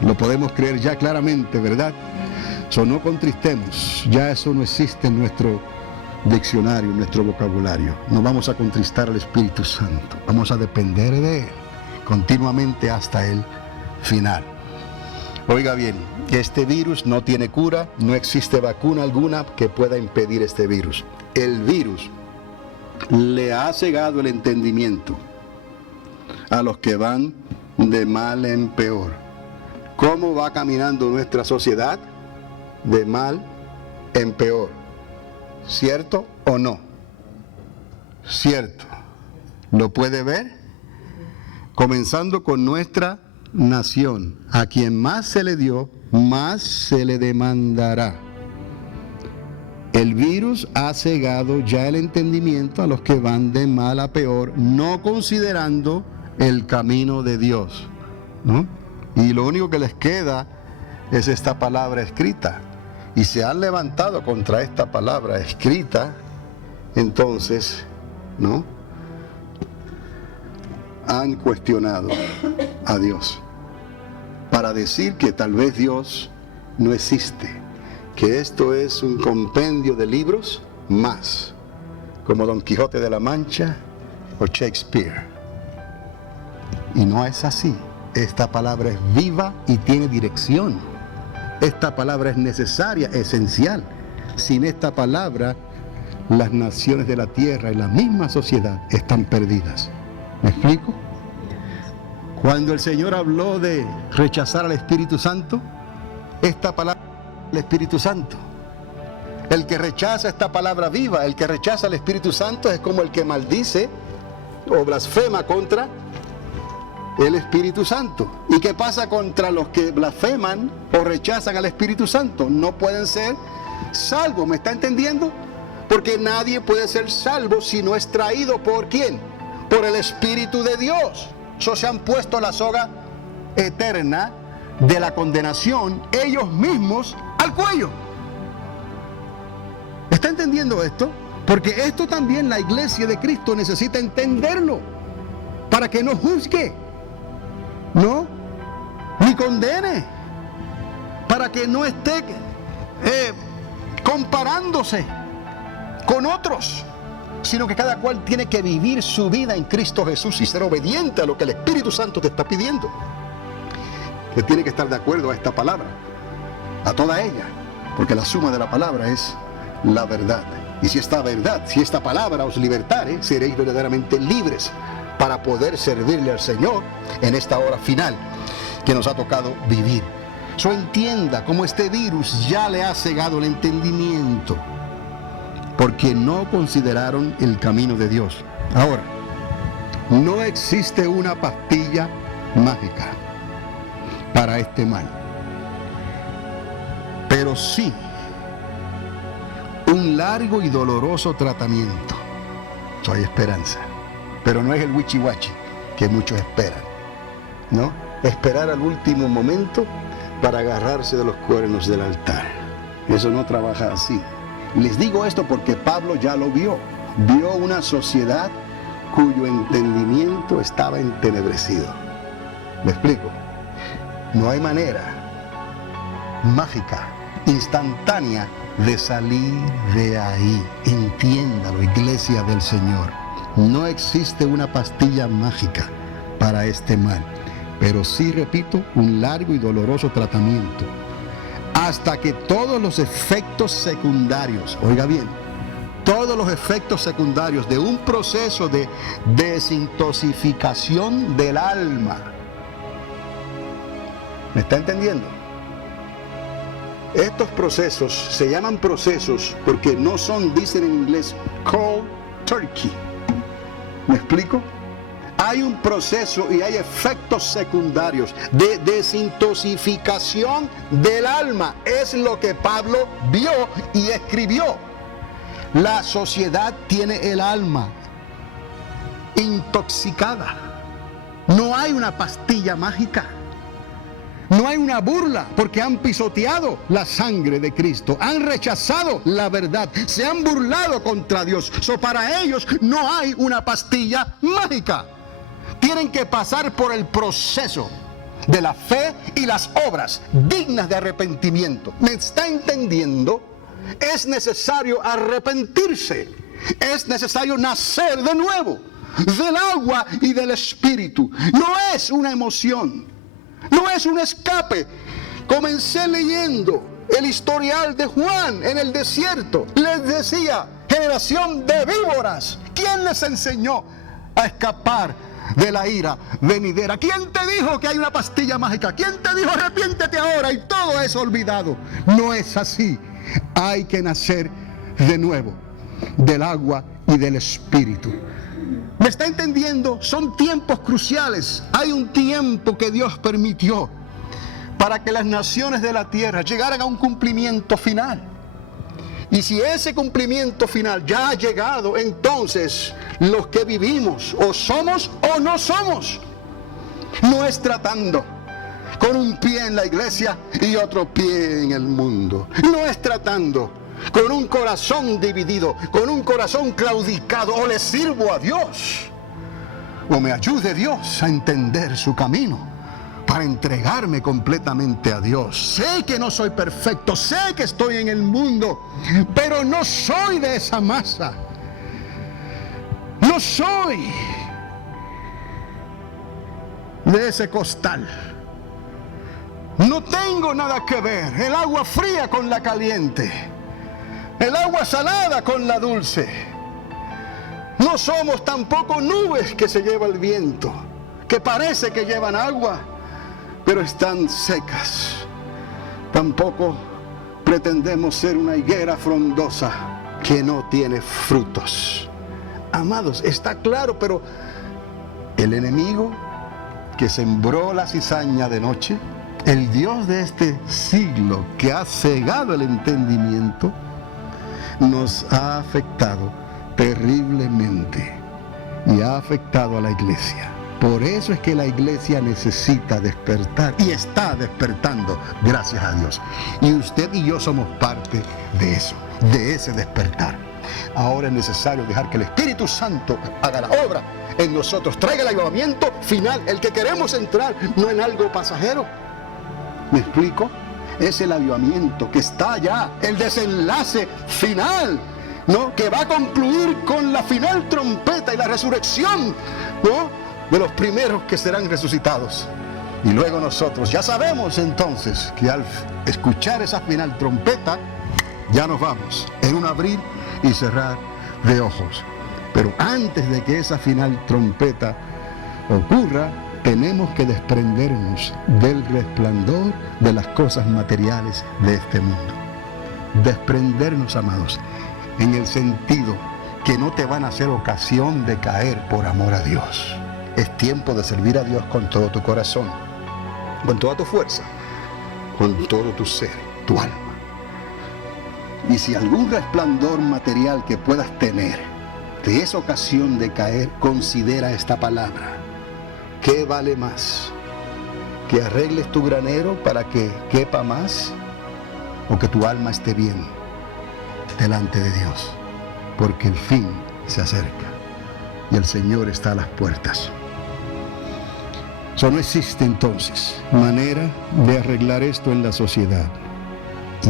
Lo podemos creer ya claramente, ¿verdad? No contristemos, ya eso no existe en nuestro diccionario, en nuestro vocabulario. No vamos a contristar al Espíritu Santo, vamos a depender de Él continuamente hasta el final. Oiga bien, este virus no tiene cura, no existe vacuna alguna que pueda impedir este virus. El virus le ha cegado el entendimiento a los que van de mal en peor. ¿Cómo va caminando nuestra sociedad? De mal en peor. ¿Cierto o no? Cierto. ¿Lo puede ver? Comenzando con nuestra nación. A quien más se le dio, más se le demandará. El virus ha cegado ya el entendimiento a los que van de mal a peor, no considerando el camino de Dios, ¿no? Y lo único que les queda es esta palabra escrita. Y se han levantado contra esta palabra escrita, entonces, ¿no? Han cuestionado a Dios para decir que tal vez Dios no existe, que esto es un compendio de libros más, como Don Quijote de la Mancha o Shakespeare. Y no es así. Esta palabra es viva y tiene dirección. Esta palabra es necesaria, esencial. Sin esta palabra, las naciones de la tierra y la misma sociedad están perdidas. ¿Me explico? Cuando el Señor habló de rechazar al Espíritu Santo, esta palabra el Espíritu Santo. El que rechaza esta palabra viva, el que rechaza al Espíritu Santo es como el que maldice o blasfema contra el Espíritu Santo. ¿Y qué pasa contra los que blasfeman o rechazan al Espíritu Santo? No pueden ser salvos, ¿me está entendiendo? Porque nadie puede ser salvo si no es traído ¿por quién? Por el Espíritu de Dios. So se han puesto la soga eterna de la condenación ellos mismos al cuello. ¿Está entendiendo esto? Porque esto también la iglesia de Cristo necesita entenderlo para que no juzgue, no, ni condene, para que no esté comparándose con otros, sino que cada cual tiene que vivir su vida en Cristo Jesús y ser obediente a lo que el Espíritu Santo te está pidiendo. Que tiene que estar de acuerdo a esta palabra, a toda ella, porque la suma de la palabra es la verdad. Y si esta verdad, si esta palabra os libertare, seréis verdaderamente libres para poder servirle al Señor en esta hora final que nos ha tocado vivir. So entienda cómo este virus ya le ha cegado el entendimiento, porque no consideraron el camino de Dios. Ahora, no existe una pastilla mágica para este mal, pero sí un largo y doloroso tratamiento. Hay esperanza, pero no es el wichiwachi que muchos esperan, ¿no? Esperar al último momento para agarrarse de los cuernos del altar. Eso no trabaja así. Les digo esto porque Pablo ya lo vio. Vio una sociedad cuyo entendimiento estaba entenebrecido. ¿Me explico? No hay manera mágica, instantánea, de salir de ahí. Entiéndalo, iglesia del Señor. No existe una pastilla mágica para este mal, pero sí, repito, un largo y doloroso tratamiento, hasta que todos los efectos secundarios, oiga bien, todos los efectos secundarios de un proceso de desintoxicación del alma. ¿Me está entendiendo? Estos procesos se llaman procesos porque no son, dicen en inglés, cold turkey. ¿Me explico? Hay un proceso y hay efectos secundarios de desintoxicación del alma. Es lo que Pablo vio y escribió. La sociedad tiene el alma intoxicada. No hay una pastilla mágica. No hay una burla, porque han pisoteado la sangre de Cristo, han rechazado la verdad, se han burlado contra Dios. Para ellos no hay una pastilla mágica. Tienen que pasar por el proceso de la fe y las obras dignas de arrepentimiento. ¿Me está entendiendo? Es necesario arrepentirse, es necesario nacer de nuevo, del agua y del Espíritu. No es una emoción. No es un escape. Comencé leyendo el historial de Juan en el desierto. Les decía, generación de víboras, ¿quién les enseñó a escapar de la ira venidera? ¿Quién te dijo que hay una pastilla mágica? ¿Quién te dijo arrepiéntete ahora y todo es olvidado? No es así. Hay que nacer de nuevo del agua y del Espíritu. ¿Me está entendiendo? Son tiempos cruciales. Hay un tiempo que Dios permitió para que las naciones de la tierra llegaran a un cumplimiento final. Y si ese cumplimiento final ya ha llegado, entonces los que vivimos o somos o no somos. No es tratando con un pie en la iglesia y otro pie en el mundo. No es tratando con un corazón dividido, con un corazón claudicado. O le sirvo a Dios, o me ayude Dios a entender su camino para entregarme completamente a Dios. Sé que no soy perfecto, sé que estoy en el mundo, pero no soy de esa masa. No soy de ese costal. No tengo nada que ver el agua fría con la caliente, el agua salada con la dulce. No somos tampoco nubes que se lleva el viento. que parece que llevan agua, pero están secas. Tampoco pretendemos ser una higuera frondosa que no tiene frutos. Amados, está claro, pero el enemigo que sembró la cizaña de noche, el Dios de este siglo que ha cegado el entendimiento, nos ha afectado terriblemente y ha afectado a la iglesia. Por eso es que la iglesia necesita despertar y está despertando, gracias a Dios. Y usted y yo somos parte de eso, de ese despertar. Ahora es necesario dejar que el Espíritu Santo haga la obra en nosotros, traiga el avivamiento final, el que queremos entrar, no en algo pasajero. ¿Me explico? Es el avivamiento que está allá, el desenlace final, ¿no? Que va a concluir con la final trompeta y la resurrección, ¿no?, de los primeros que serán resucitados. Y luego nosotros ya sabemos entonces que al escuchar esa final trompeta, ya nos vamos en un abrir y cerrar de ojos. Pero antes de que esa final trompeta ocurra, tenemos que desprendernos del resplandor de las cosas materiales de este mundo. Desprendernos, amados, en el sentido que no te van a hacer ocasión de caer por amor a Dios. Es tiempo de servir a Dios con todo tu corazón, con toda tu fuerza, con todo tu ser, tu alma. Y si algún resplandor material que puedas tener te es ocasión de caer, considera esta palabra. ¿Qué vale más? ¿Que arregles tu granero para que quepa más? ¿O que tu alma esté bien delante de Dios? Porque el fin se acerca y el Señor está a las puertas. No existe entonces manera de arreglar esto en la sociedad.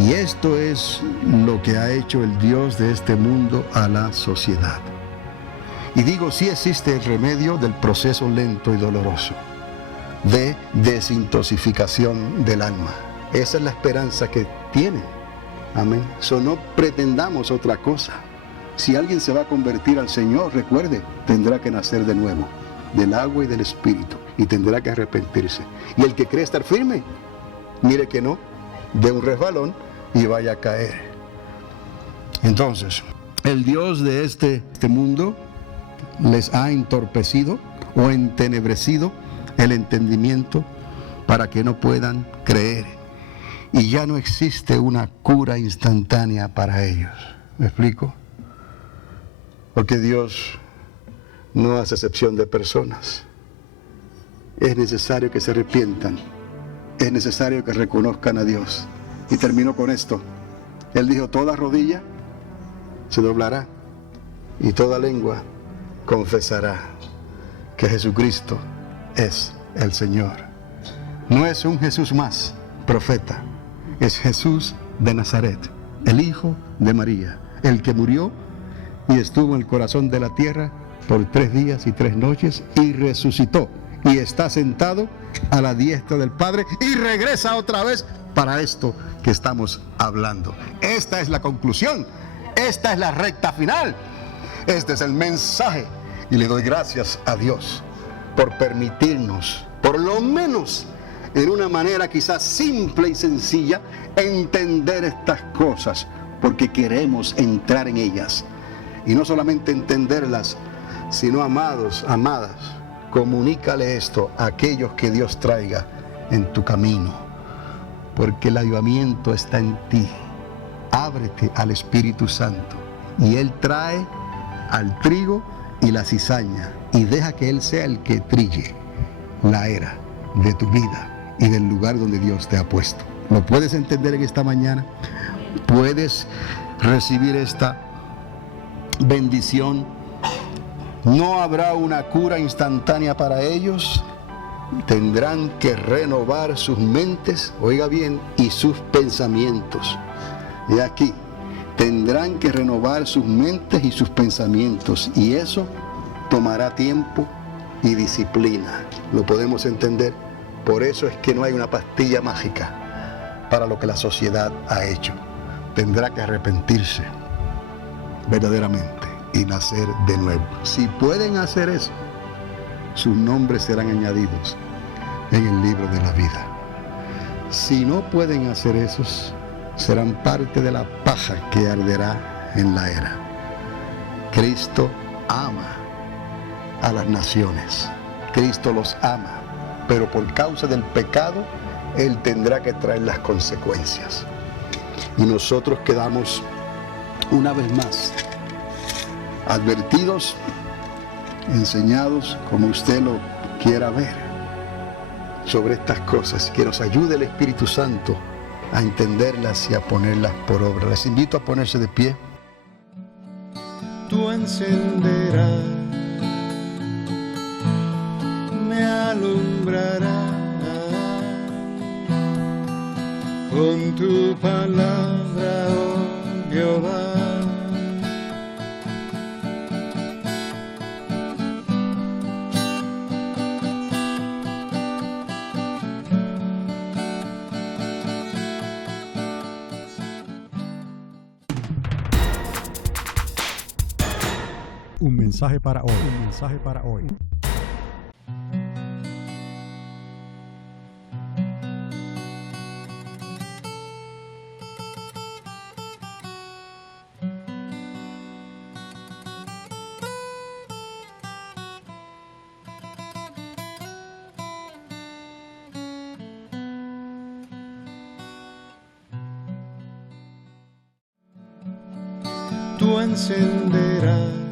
Y esto es lo que ha hecho el Dios de este mundo a la sociedad. Y digo, sí existe el remedio del proceso lento y doloroso de desintoxicación del alma. Esa es la esperanza que tienen. Amén. No pretendamos otra cosa. Si alguien se va a convertir al Señor, recuerde, tendrá que nacer de nuevo, del agua y del Espíritu, y tendrá que arrepentirse. Y el que cree estar firme, mire que no, dé un resbalón y vaya a caer. Entonces, el Dios de este mundo les ha entorpecido o entenebrecido el entendimiento para que no puedan creer. Y ya no existe una cura instantánea para ellos. ¿Me explico? Porque Dios no hace excepción de personas. Es necesario que se arrepientan. Es necesario que reconozcan a Dios. Y termino con esto. Él dijo, toda rodilla se doblará y toda lengua confesará que Jesucristo es el Señor. No es un Jesús más, profeta. Es Jesús de Nazaret, el Hijo de María, el que murió y estuvo en el corazón de la tierra por 3 días y 3 noches y resucitó y está sentado a la diestra del Padre y regresa otra vez para esto que estamos hablando. Esta es la conclusión, esta es la recta final, este es el mensaje y le doy gracias a Dios por permitirnos, por lo menos en una manera quizás simple y sencilla, entender estas cosas, porque queremos entrar en ellas. Y no solamente entenderlas, sino, amados, amadas, comunícale esto a aquellos que Dios traiga en tu camino, porque el avivamiento está en ti. Ábrete al Espíritu Santo y Él trae al trigo y la cizaña y deja que Él sea el que trille la era de tu vida y del lugar donde Dios te ha puesto. ¿Lo puedes entender en esta mañana? ¿Puedes recibir esta bendición? No habrá una cura instantánea para ellos. Tendrán que renovar sus mentes, oiga bien, y sus pensamientos. Y aquí, tendrán que renovar sus mentes y sus pensamientos. Y eso tomará tiempo y disciplina. ¿Lo podemos entender? Por eso es que no hay una pastilla mágica para lo que la sociedad ha hecho. Tendrá que arrepentirse verdaderamente y nacer de nuevo. Si pueden hacer eso, sus nombres serán añadidos en el libro de la vida. Si no pueden hacer eso, serán parte de la paja que arderá en la era. Cristo ama a las naciones. Cristo los ama, pero por causa del pecado, Él tendrá que traer las consecuencias. Y nosotros quedamos una vez más advertidos, enseñados, como usted lo quiera ver, sobre estas cosas, que nos ayude el Espíritu Santo a entenderlas y a ponerlas por obra. Les invito a ponerse de pie. Tú encenderás, me alumbrarás con tu palabra, oh Jehová. Un mensaje para hoy. Un mensaje para hoy. Tú encenderás